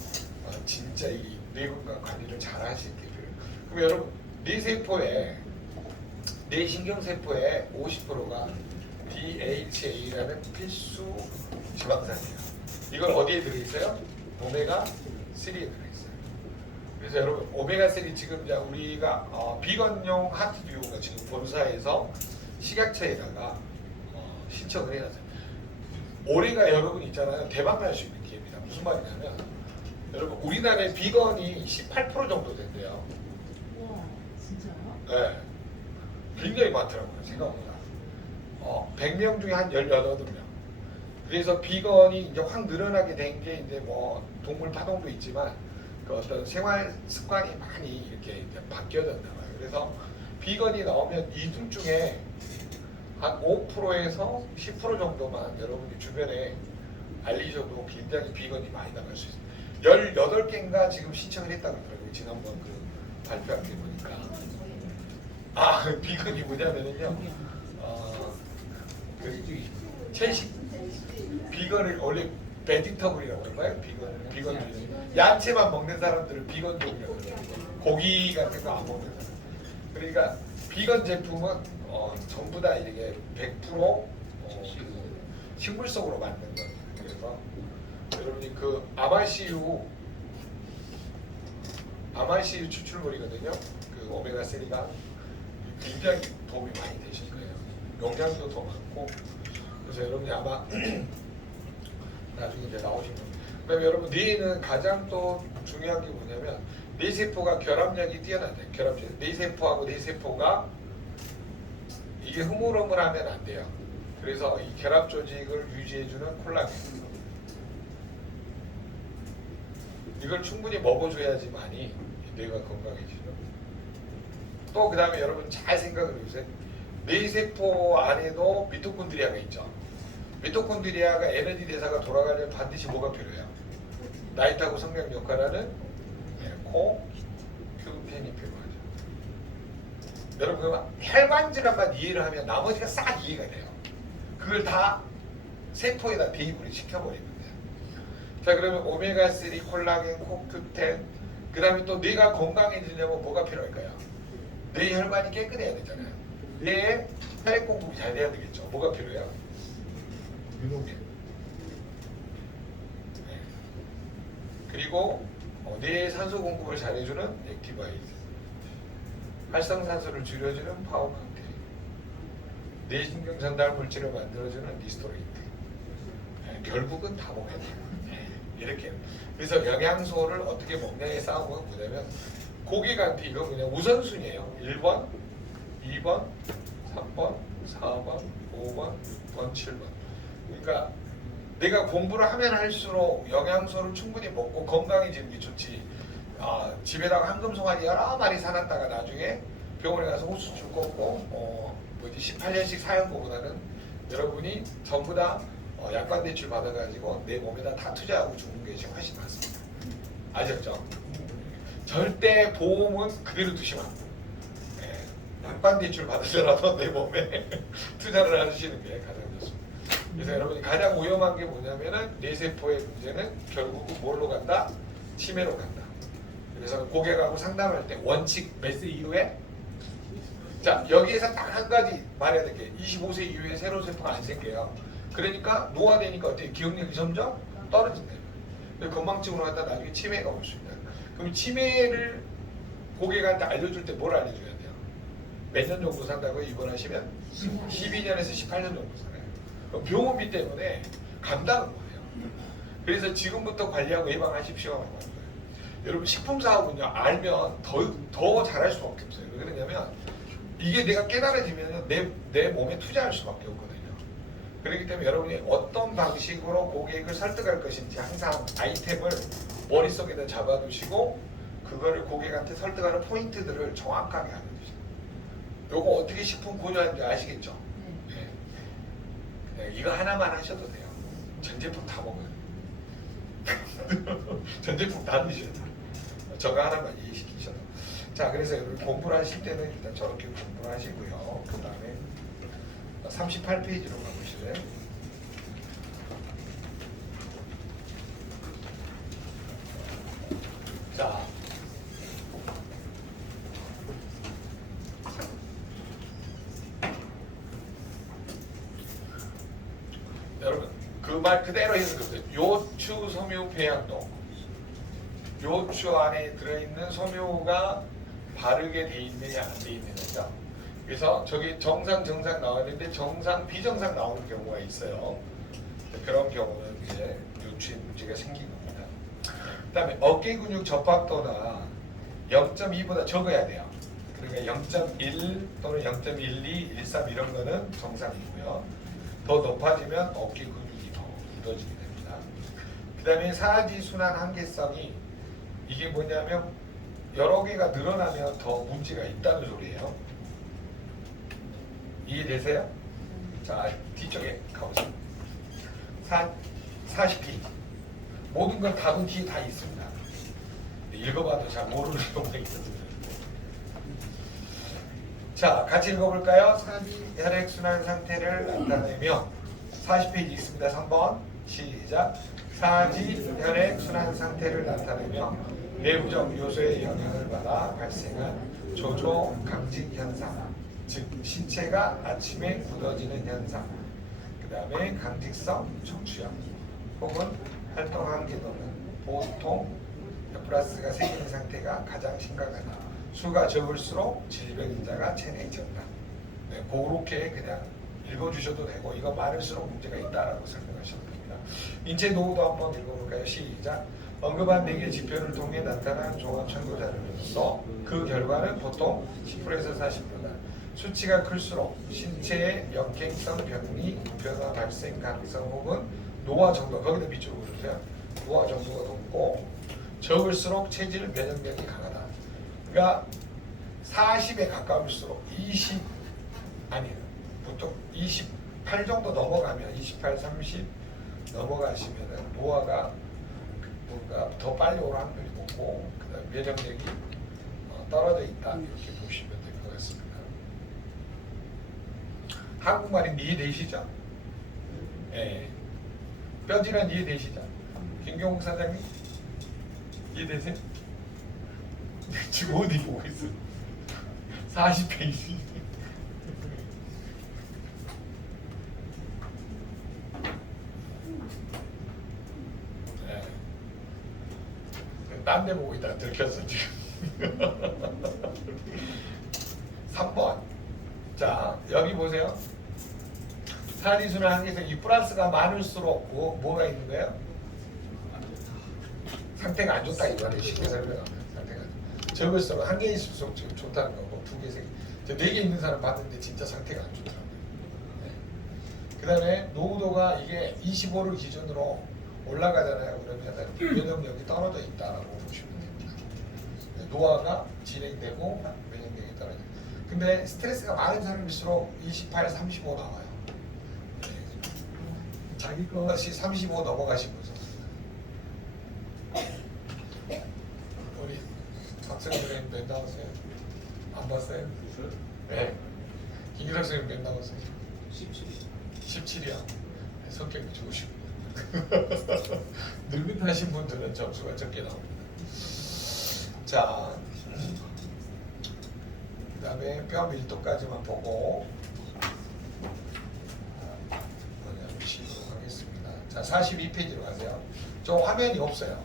진짜 이 뇌건강 관리를 잘 하시길 필요해요. 그럼 여러분 뇌세포에 뇌신경세포의 50%가 DHA라는 필수 지방산이에요. 이건 어디에 들어있어요? 오메가3에 들어있어요. 그래서 여러분 오메가3 지금 이제 우리가 비건용 하트듀오가 지금 본사에서 식약처에다가 신청을 해놨어요. 올해가 여러분 있잖아요. 대박 날 수 있는 기회입니다. 무슨 말이냐면 여러분 우리나라의 비건이 18% 정도 된대요. 와 진짜요? 네. 굉장히 많더라고요. 생각보다. 100명 중에 한 18명. 그래서 비건이 이제 확 늘어나게 된 게 이제 뭐 동물 파동도 있지만 그 어떤 생활 습관이 많이 이렇게 이제 바뀌어졌나 봐요. 그래서 비건이 나오면 이둘 중에 한 5%에서 10% 정도만 여러분이 주변에 알리셔도 굉장히 비건이 많이 나갈 수 있어요. 18개인가 지금 신청을 했다고 그러더라고요. 지난번 그 발표할 때 보니까. 비건이 뭐냐면요. 채식. 비건을 원래 베지터블이라고 그런가요? 비건. 야채만 먹는 사람들을 비건족이라고 그래요. 고기 같은 거 안 먹는 사람. 그러니까 비건 제품은 전부 다 이게 100% 식물성으로 만든 거예요. 그래서 여러분이 그 아마시유 추출물이거든요. 그 오메가3가 굉장히 도움이 많이 되실 거예요. 영양도 더 많고. 그래서 여러분이 아마 나중에 이제 나오시면 그다음에 여러분 뇌에는 가장 또 중요한 게 뭐냐면 뇌세포가 결합력이 뛰어난다. 뇌세포하고 뇌세포가 이게 흐물흐물하면 안 돼요. 그래서 이 결합 조직을 유지해주는 콜라겐 이걸 충분히 먹어줘야지만이 뇌가 건강해지죠. 또 그 다음에 여러분 잘 생각을 해보세요. 뇌세포 안에도 미토콘드리아가 있죠. 미토콘드리아가 에너지 대사가 돌아가려면 반드시 뭐가 필요해요? 나이트하고 성장 역할하는 코큐펜이 필요하죠. 여러분 그러면 혈관 질환만 이해를 하면 나머지가 싹 이해가 돼요. 그걸 다 세포에다 대입을 시켜버리면 돼요. 자, 그러면 오메가3, 콜라겐, 코큐텐, 그 다음에 또 뇌가 건강해지려면 뭐가 필요할까요? 뇌 혈관이 깨끗해야 되잖아요. 뇌에 혈액 공급이 잘 돼야 되겠죠. 뭐가 필요해요? 유농액. 네. 그리고 뇌에 산소 공급을 잘해주는 액티바이즈, 활성산소를 줄여주는 파워강태, 뇌신경 전달 물질을 만들어주는 리스토레이트. 네, 결국은 다 먹어야 돼요. 네, 이렇게. 그래서 영양소를 어떻게 먹냐의 싸움은 뭐냐면 고기한테 이건 그냥 우선순위예요. 1번, 2번, 3번, 4번, 5번, 6번, 7번. 그러니까 내가 공부를 하면 할수록 영양소를 충분히 먹고 건강해지는 게 좋지. 집에다가 황금송아지 여러 마리 사놨다가 나중에 병원에 가서 호수줄 꺾고 18년씩 사는 것보다는 여러분이 전부 다 약관 대출 받아가지고 내 몸에다 다 투자하고 죽는 게 지금 훨씬 낫습니다. 아셨죠? 절대 보험은 그대로 두시면 안 돼요. 약관 대출 받으더라도 내 몸에 투자를 하시는 게 가장 좋습니다. 그래서 여러분이 가장 위험한 게 뭐냐면은 뇌세포의 문제는 결국은 뭘로 간다? 치매로 간다. 그래서 고객하고 상담할 때 원칙 몇 세 이후에? 자, 여기에서 딱 한 가지 말해야 될 게 25세 이후에 새로운 세포가 안 생겨요. 그러니까 노화되니까 어떻게 기억력이 점점 떨어진다. 건망증으로 갔다 나중에 치매가 올 수 있다. 그럼 치매를 고객한테 알려줄 때 뭘 알려줘야 돼요? 몇 년 정도 산다고 입원하시면 12년에서 18년 정도 살아요. 그럼 병원비 때문에 간다는 거예요. 그래서 지금부터 관리하고 예방하십시오. 하는 거예요. 여러분 식품 사업은요 알면 더 잘할 수밖에 없어요. 왜 그러냐면 이게 내가 깨달아지면 내 몸에 투자할 수밖에 없거든요. 그렇기 때문에 여러분이 어떤 방식으로 고객을 설득할 것인지 항상 아이템을 머릿속에다 잡아두시고 그거를 고객한테 설득하는 포인트들을 정확하게 알려주세요. 요거 어떻게 식품 구조하는지 아시겠죠? 네. 이거 하나만 하셔도 돼요. 전 제품 다 먹어요. 전 제품 다 드셔도 돼요. 저거 하나만 이해시키셔도. 자, 그래서 여러분 공부를 하실 때는 일단 저렇게 공부를 하시고요. 그 다음에 38페이지로 가보실래요? 자, 여러분 그 말 그대로 해서 그래요. 요추, 섬유, 배양도. 요추 안에 들어있는 섬유가 바르게 돼 있느냐 안 돼 있느냐죠. 그래서 저기 정상 나왔는데 정상 비정상 나오는 경우가 있어요. 그런 경우는 이제 요추에 문제가 생긴 겁니다. 그다음에 어깨 근육 접합도나 0.2보다 적어야 돼요. 그러니까 0.1 또는 0.12, 13 이런 거는 정상이고요. 더 높아지면 어깨 근육이 더 굳어지게 됩니다. 그다음에 사지 순환 한계성이 이게 뭐냐면 여러 개가 늘어나면 더 문제가 있다는 소리예요. 이해되세요? 자, 뒤쪽에 가보세요. 40페이지. 모든 건 답은 뒤에 다 있습니다. 읽어봐도 잘 모르는 경우가 있거든요. 자, 같이 읽어볼까요? 사지 혈액순환 상태를 나타내며 40페이지 있습니다. 3번 시작. 사지 혈액순환 상태를 나타내며 내부적 요소의 영향을 받아 발생한 조조 강직 현상, 즉 신체가 아침에 굳어지는 현상, 그 다음에 강직성 척추염 혹은 활동 한계도는 보통 플러스가 생기는 상태가 가장 심각하다. 수가 적을수록 질병 인자가 체내해진다. 네, 그렇게 그냥 읽어주셔도 되고 이거 많을수록 문제가 있다라고 설명하셔도 됩니다. 인체 노후도 한번 읽어볼까요? 시작. 언급한 4개 지표를 통해 나타난 종합 참고 자료로서 그 결과는 보통 10%에서 40%다. 수치가 클수록 신체의 역행성 병리 변화 발생 가능성 혹은 노화 정도, 거기다 밑줄을 그려주세요. 노화 정도가 높고 적을수록 체질 면역력이 강하다. 그러니까 40에 가까울수록 보통 28 정도 넘어가면 28, 30 넘어가시면은 노화가 뭔가 더 빨리 올 확률이 높고 그다음 면역력이 떨어져 있다 이렇게 보시면 될 것 같습니다. 한국말이 이해되시죠? 예. 뼈질환 이해되시죠? 김경욱 사장님 이해되세요? 지금 어디 보고 있어? 40페이지. 딴 데 보고 있다가 들켰어 지금. 3번. 자 여기 보세요. 사리수는 한계에서 이 플러스가 많을수록 뭐가 있는 거예요? 상태가 안 좋다 이거를 쉽게 설명하면 상태가 안 좋다. 적을수록 한 개 있을수록 지금 좋다는 거고 두 개, 세 개. 저 4개 있는 사람 봤는데 진짜 상태가 안 좋더라고요. 네. 그 다음에 노후도가 이게 25를 기준으로 올라가잖아요. 그러면 면역력이 떨어져 있다라고 보시면 됩니다. 네, 노화가 진행되고 면역력이 떨어져. 근데 스트레스가 많은 사람일수록 28, 35 나와요. 네. 자기 것이 35 넘어가신 거죠. 우리 박선생님 몇 나왔어요? 안 봤어요? 네. 김기석 선생님 몇 나왔어요? 17이요. 네, 성격이 좋으시고. 늙은하신 분들은 점수가 적게 나옵니다. 자, 그 다음에 뼈 밀도까지만 보고 보시도록 하겠습니다. 자, 42페이지로 가세요. 저 화면이 없어요.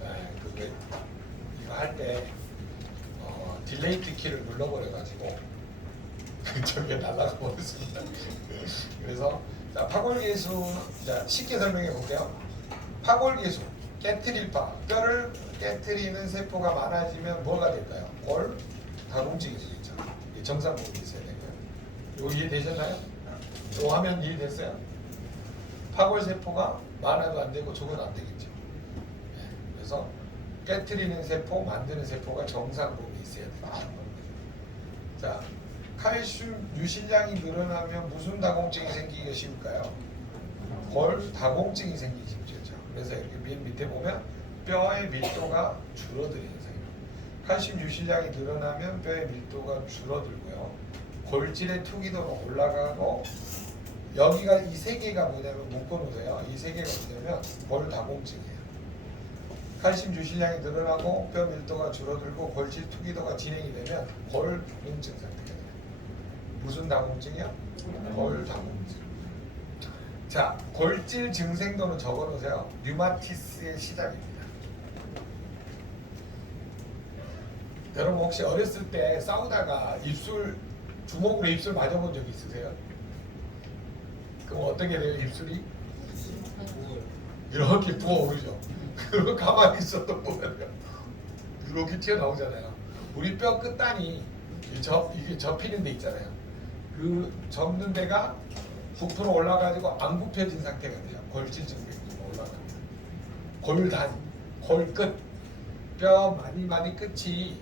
네, 그게 이거 할 때 딜레이트 키를 눌러버려가지고 저게 날아가 버렸습니다. 그래서 자, 파골계수, 자, 쉽게 설명해 볼게요. 파골계수, 깨트릴파, 뼈를 깨트리는 세포가 많아지면 뭐가 될까요? 골, 다공증이 되겠죠. 정상 부분이 있어야 되고요. 이거 이해되셨나요? 이 화면 이해됐어요? 파골 세포가 많아도 안 되고 적어도 안 되겠죠. 네, 그래서 깨트리는 세포, 만드는 세포가 정상 부분이 있어야 된다. 자. 칼슘 유실량이 늘어나면 무슨 다공증이 생기기가 쉬울까요? 골 다공증이 생기기 쉽죠. 그래서 이렇게 밑에 보면 뼈의 밀도가 줄어드는 현상입니다. 칼슘 유실량이 늘어나면 뼈의 밀도가 줄어들고요. 골질의 투기도가 올라가고 여기가 이 세 개가 뭐냐면 묶어놓으세요. 이 세 개가 뭐냐면 골 다공증이에요. 칼슘 유실량이 늘어나고 뼈 밀도가 줄어들고 골질 투기도가 진행이 되면 골 다공증 상태가 돼요. 무슨 다공증이요? 골 다공증. 자, 골질 증생도는 적어놓으세요. 류마티스의 시작입니다. 여러분 혹시 어렸을 때 싸우다가 주먹으로 입술 맞아본 적 있으세요? 그럼 어떻게 돼요? 입술이? 이렇게 부어오르죠. 그리고 가만히 있어도 보면 이렇게 튀어나오잖아요. 우리 뼈 끝단이 이게 접히는 데 있잖아요. 그 접는 데가 부풀어 올라가지고 안 굽혀진 상태가 돼요. 골질 증생도가 올라갑니다. 골단, 골끝, 뼈 많이 끝이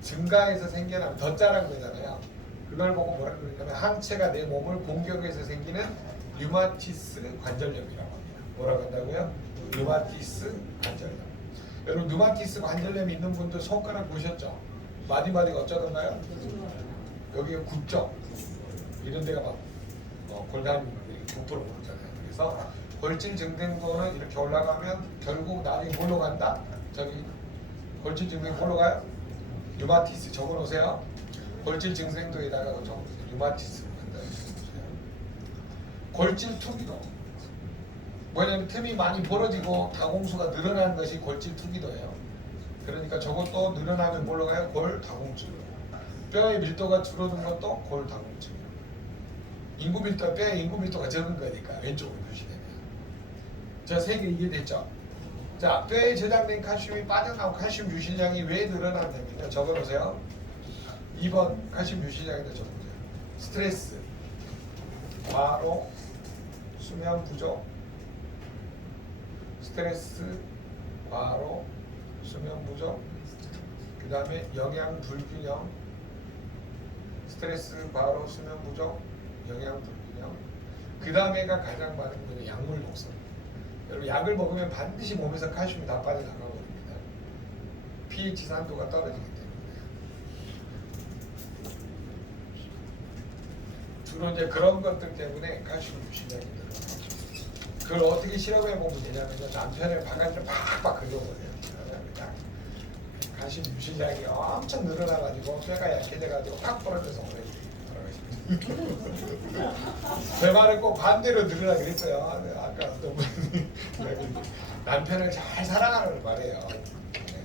증가해서 생겨나면 덧자라는 거잖아요. 그걸 보고 뭐라 그러냐면 항체가 내 몸을 공격해서 생기는 류마티스 관절염이라고 합니다. 뭐라고 한다고요? 류마티스 관절염. 여러분 류마티스 관절염이 있는 분들 손가락 보셨죠? 마디마디가 어쩌던가요? 여기가 굽죠? 이런 데가 막 골단이 부풀어 오르잖아요. 그래서 골질 증생도는 이렇게 올라가면 결국 나중에 뭘로 간다? 저기 골질 증생도 뭘로 가요? 류마티스 적어놓으세요. 골질 증생도에다가 적어놓으세요. 류마티스로 간다. 골질 투기도 뭐냐면 틈이 많이 벌어지고 다공수가 늘어나는 것이 골질 투기도예요. 그러니까 저것도 늘어나면 뭘로 가요? 골 다공증. 뼈의 밀도가 줄어든 것도 골 다공증이에요. 뼈의 인구 밀도가 적은 거니까 왼쪽으로 표시되네요. 자, 3개 이해됐죠? 자, 뼈에 저장된 칼슘이 빠져나온 칼슘 유실량이 왜 늘어나냐면요. 적어놓으세요. 2번 칼슘 유실량에다 적어놓으세요. 스트레스, 과로, 수면 부족, 스트레스, 과로, 수면 부족, 그 다음에 영양 불균형, 스트레스, 과로, 수면 부족, 영양 불균형. 그 다음에가 가장 많은 거는 약물 독성. 여러분 약을 먹으면 반드시 몸에서 칼슘이 다 빠져나가 버립니다. pH 산도가 떨어지기 때문에. 주로 이제 그런 것들 때문에 칼슘 유실량이 늘어나죠. 그걸 어떻게 실험해 보면 되냐면요. 남편의 바가지를 팍팍 긁어버려요. 그냥 가심 유실량이 엄청 늘어나가지고 뼈가 약해져가지고 팍 부러져서 오래 돌아가시면 제 말은 꼭 반대로 늘으라 그랬어요. 아까 어떤 분이 남편을 잘 사랑하는 말이에요. 네.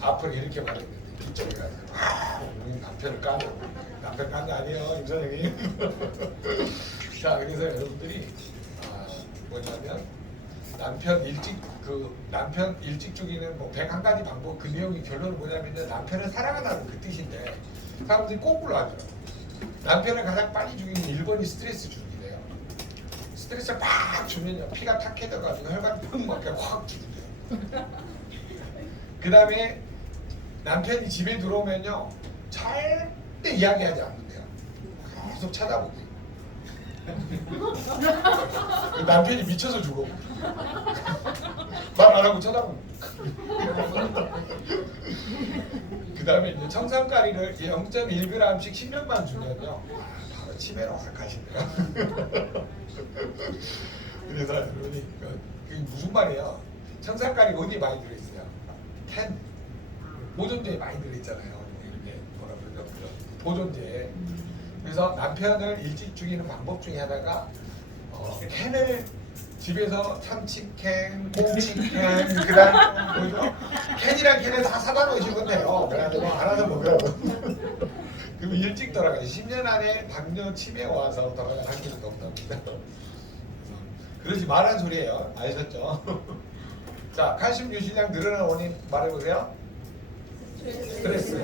앞으로 이렇게 말했는데 뒤쪽에 가서 우리 남편을 까고 남편 깐 거 아니에요, 임 선생님. 자, 그래서 여러분들이 뭐냐면 남편 일찍 죽이는 뭐 101가지 방법, 그 내용이 결론은 뭐냐면 남편을 사랑한다는 그 뜻인데 사람들이 거꾸로 하더라고요. 남편을 가장 빨리 죽이는 1번이 스트레스 주기래요. 스트레스를 팍 주면요 피가 탁해져가지고 혈관이 펑 막혀 확 죽는데요. 그 다음에 남편이 집에 들어오면요 절대 이야기하지 않는데요. 계속 쳐다보고 남편이 미쳐서 죽어. 말 안 하고 쳐다보고. 그 다음에 이제 청산가리를 0.1g씩 10년만 주면요 바로 치매로 확 가시네요. 그래서 여러분이 그게 무슨 말이에요? 청산가리 어디 많이 들어있어요? 텐 보존제에 많이 들어있잖아요. 이렇게 뭐라 그러죠? 보존제. 그래서 남편을 일찍 죽이는 방법 중에 하나가 캔을 집에서 참치캔, 꽁치캔, 그다음 뭐죠? 캔이랑 캔을 다 사다 놓으시면 돼요. 그래가지고 알아서 먹으라고. 그럼 일찍 돌아가요. 10년 안에 당뇨 치매 와서 돌아갈 확률이 높답니다. 그러지 말란 소리예요. 아셨죠? 자, 칼슘 유실량 늘어나는 원인 말해보세요. 스트레스,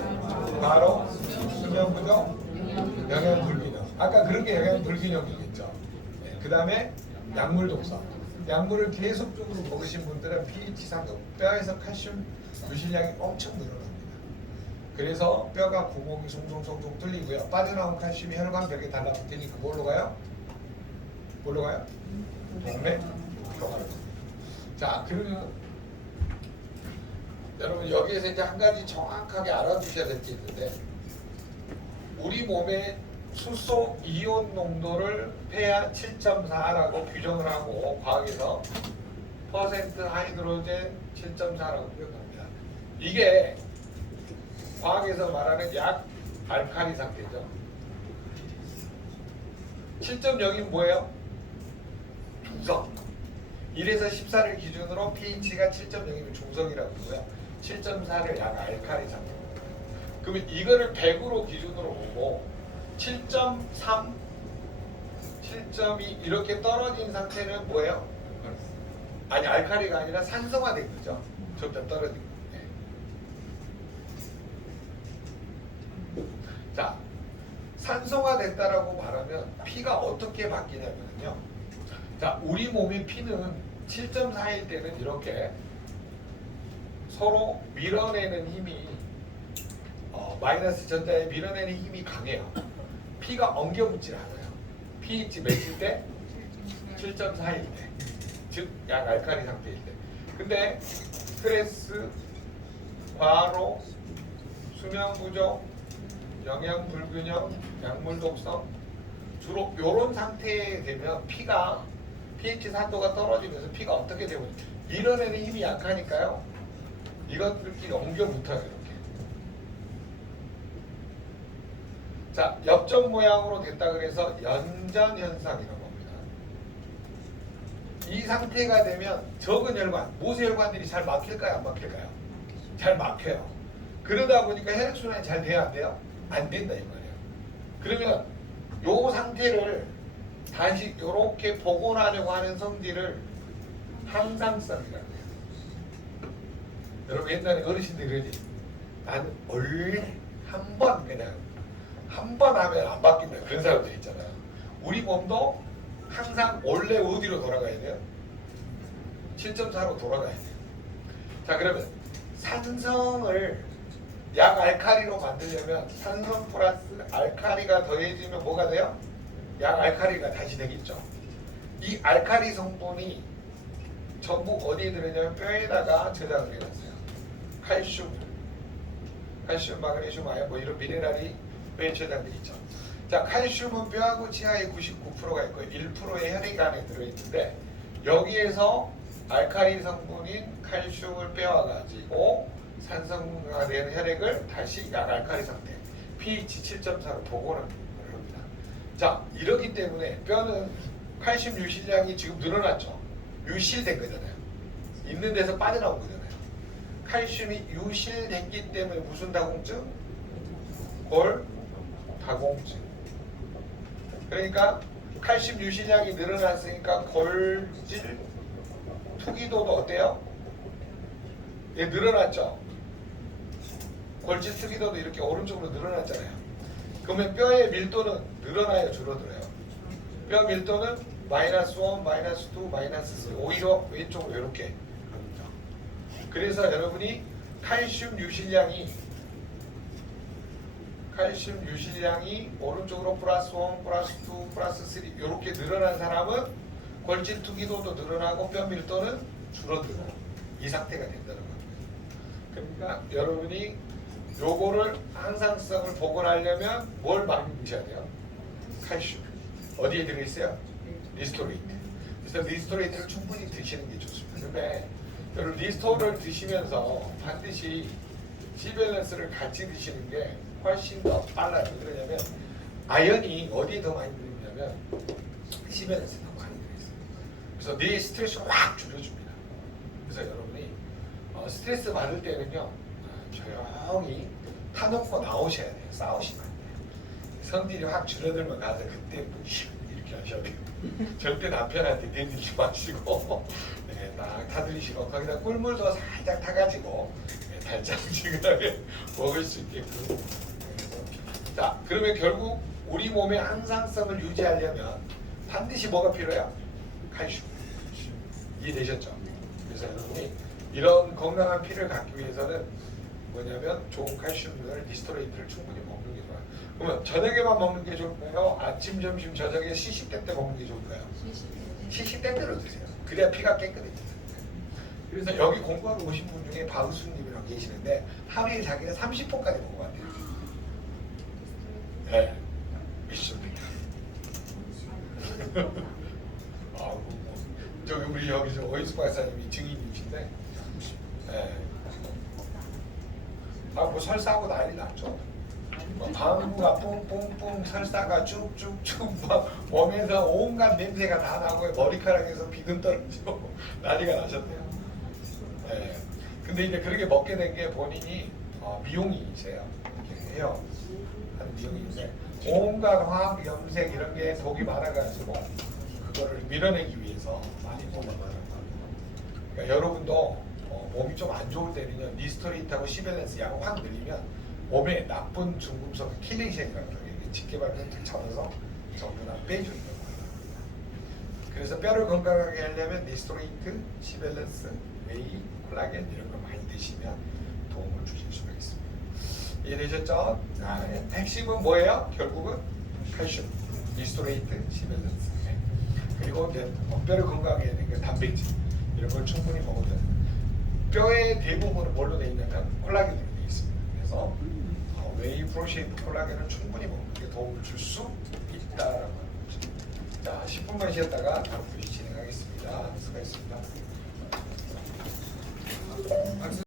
바로 수면 부족, 영양 불균형. 아까 그런 게 영양 불균형이겠죠. 네, 그 다음에 약물 독성. 약물을 계속적으로 먹으신 분들은 pH 상승, 뼈에서 칼슘 유실량이 엄청 늘어납니다. 그래서 뼈가 구멍이 송송송송 뚫리고요. 빠져나온 칼슘이 혈관 벽에 달라붙으니까 뭘로 가요? 뭘로 가요? 동맥 들어가는 겁니다. 자, 그러면 여러분 여기에서 이제 한 가지 정확하게 알아두셔야 될 게 있는데 우리 몸의 수소 이온 농도를 폐하 7.4라고 규정을 하고 과학에서 퍼센트 하이드로젠 7.4라고 표현합니다. 이게 과학에서 말하는 약 알칼리 상태죠. 7.0이 뭐예요? 중성. 1에서 14를 기준으로 pH가 7.0이면 중성이라고 그러고요. 7.4를 약 알칼리 상태. 그러면 이거를 100으로 기준으로 보고 7.3, 7.2 이렇게 떨어진 상태는 뭐예요? 아니 알칼리가 아니라 산성화된 거죠. 점점 떨어지고. 네. 자, 산성화됐다라고 말하면 피가 어떻게 바뀌냐면요. 자, 우리 몸의 피는 7.4일 때는 이렇게 서로 밀어내는 힘이 마이너스 전자에 밀어내는 힘이 강해요. 피가 엉겨붙질 않아요. pH 몇일 때? 7.4일 때. 즉, 약 알칼리 상태일 때. 근데 스트레스, 과로, 수면 부족, 영양 불균형, 약물 독성 주로 이런 상태에 되면 피가 pH 산도가 떨어지면서 피가 어떻게 되면 밀어내는 힘이 약하니까요. 이것들끼리 엉겨붙어요. 이렇게. 자, 엽전 모양으로 됐다 그래서 연전 현상이라고 합니다. 이 상태가 되면 적은 혈관, 모세혈관들이 잘 막힐까요? 안 막힐까요? 잘 막혀요. 그러다 보니까 혈액순환이 잘 돼야 안 돼요? 안 된다 이 말이에요. 그러면 요 상태를 다시 이렇게 복원하려고 하는 성질을 항상성이라고 해요. 여러분 옛날에 어르신들이 그러지 나는 원래 한 번 그냥 한 번 하면 안 바뀐다 그런 사람들 있잖아요. 우리 몸도 항상 원래 어디로 돌아가야 돼요? 7.4로 돌아가야 돼요. 자, 그러면 산성을 약 알칼리로 만들려면 산성 플러스 알칼리가 더해지면 뭐가 돼요? 약 알칼리가 다시 되겠죠. 이 알칼리 성분이 전부 어디에 들어있냐면 뼈에다가 저장을 해놨어요. 칼슘, 마그네슘, 아연 뭐 이런 미네랄이 뼈에 저장돼 있죠. 자, 칼슘은 뼈하고 치아에 99%가 있고 1%의 혈액 안에 들어있는데 여기에서 알칼리 성분인 칼슘을 빼와가지고 산성분가 되는 혈액을 다시 약알칼리 상태 pH 7.4로 복원하는 겁니다. 자, 이러기 때문에 뼈는 칼슘 유실량이 지금 늘어났죠. 유실된 거잖아요. 있는 데서 빠져나온 거잖아요. 칼슘이 유실됐기 때문에 무슨 다공증? 골 다공증. 그러니까 칼슘 유실량이 늘어났으니까 골질 투기도도 어때요? 예, 늘어났죠. 골질 투기도도 이렇게 오른쪽으로 늘어났잖아요. 그러면 뼈의 밀도는 늘어나요, 줄어들어요? 뼈 밀도는 마이너스 1, 마이너스 2, 마이너스 3 오히려 왼쪽으로 이렇게 갑니다. 그래서 여러분이 칼슘 유실량이 오른쪽으로 플러스 1, 플러스 2, 플러스 3 이렇게 늘어난 사람은 골질 투기도도 늘어나고 뼈 밀도는 줄어들어요. 이 상태가 된다는 겁니다. 그러니까 여러분이 요거를 항상성을 복원하려면 뭘 많이 드셔야 돼요? 칼슘. 어디에 들어있어요? 리스토레이트. 그래서 리스토레이트를 충분히 드시는 게 좋습니다. 근데 여러분 리스토를 드시면서 반드시 C밸런스를 같이 드시는 게 훨씬 더 빨라요. 그러냐면 아연이 어디에 더 많이 들어있냐면 C밸런스에 더 많이 들어있어요. 그래서 뇌 스트레스를 확 줄여줍니다. 그래서 여러분이 스트레스 받을 때는요 조용히 타놓고 나오셔야 돼요. 싸우시면 안 돼요. 성질이 확 줄어들면 가서 그때 이렇게 하셔야 돼요. 절대 남편한테 대들지 마시고 네, 딱 타들이시고 거기다 꿀물도 살짝 타가지고 네, 달짝지근하게 먹을 수 있게끔. 자, 그러면 결국 우리 몸의 항상성을 유지하려면 반드시 뭐가 필요해요? 칼슘. 이해되셨죠? 그래서 여러분이 이런 건강한 피를 갖기 위해서는 뭐냐면 좋은 칼슘을 리스토레이트를 충분히 먹는 게 좋아요. 그러면 저녁에만 먹는 게 좋을까요? 아침, 점심, 저녁에 시식때 때 먹는 게 좋을까요? 시식때 때로 드세요. 그래야 피가 깨끗해져요. 그래서 여기 공부하러 오신 분 중에 바우수님이라고 계시는데 하루에 자기는 30포까지 먹어봤대요. 네, 있습니다. 저기 우리 여기 오이스 박사님이 증인이신데, 네. 뭐 설사하고 난리 났죠. 방구가 뿡뿡뿡 설사가 쭉쭉쭉 막 몸에서 온갖 냄새가 다 나고 머리카락에서 비듬 떨어지고 난리가 나셨대요. 네. 근데 이제 그렇게 먹게 된 게 본인이 미용이세요. 이렇게 해요. 하는 미용인데 온갖 화학 염색 이런 게 독이 많아가지고 그거를 밀어내기 위해서 많이 먹어봐요. 그러니까 여러분도 몸이 좀 안 좋을 때는요 리스토레이트하고 C밸런스 약을 확 늘리면 몸에 나쁜 중금속 킬레이션이라고 해요. 집게발을 탁 잡아서 전부 다 빼주는 거예요. 그래서 뼈를 건강하게 하려면 리스토레이트, C밸런스, 웨이, 콜라겐 이런 거 많이 드시면 도움을 주실 수가 있습니다. 이해되셨죠? 핵심은 뭐예요? 결국은 칼슘, 리스토레이트, C밸런스. 그리고 이제 뼈를 건강하게 하는 게 단백질 이런 걸 충분히 먹어야 돼요. 뼈의 대부분은 뭘로 되어 있냐면 콜라겐으로 되어 있습니다. 그래서 웨이 프로시에이트 콜라겐을 충분히 먹는 게 도움을 줄 수 있다라고 하는 거죠. 자, 10분만 쉬었다가 다음 분이 진행하겠습니다. 수고하셨습니다. 박수.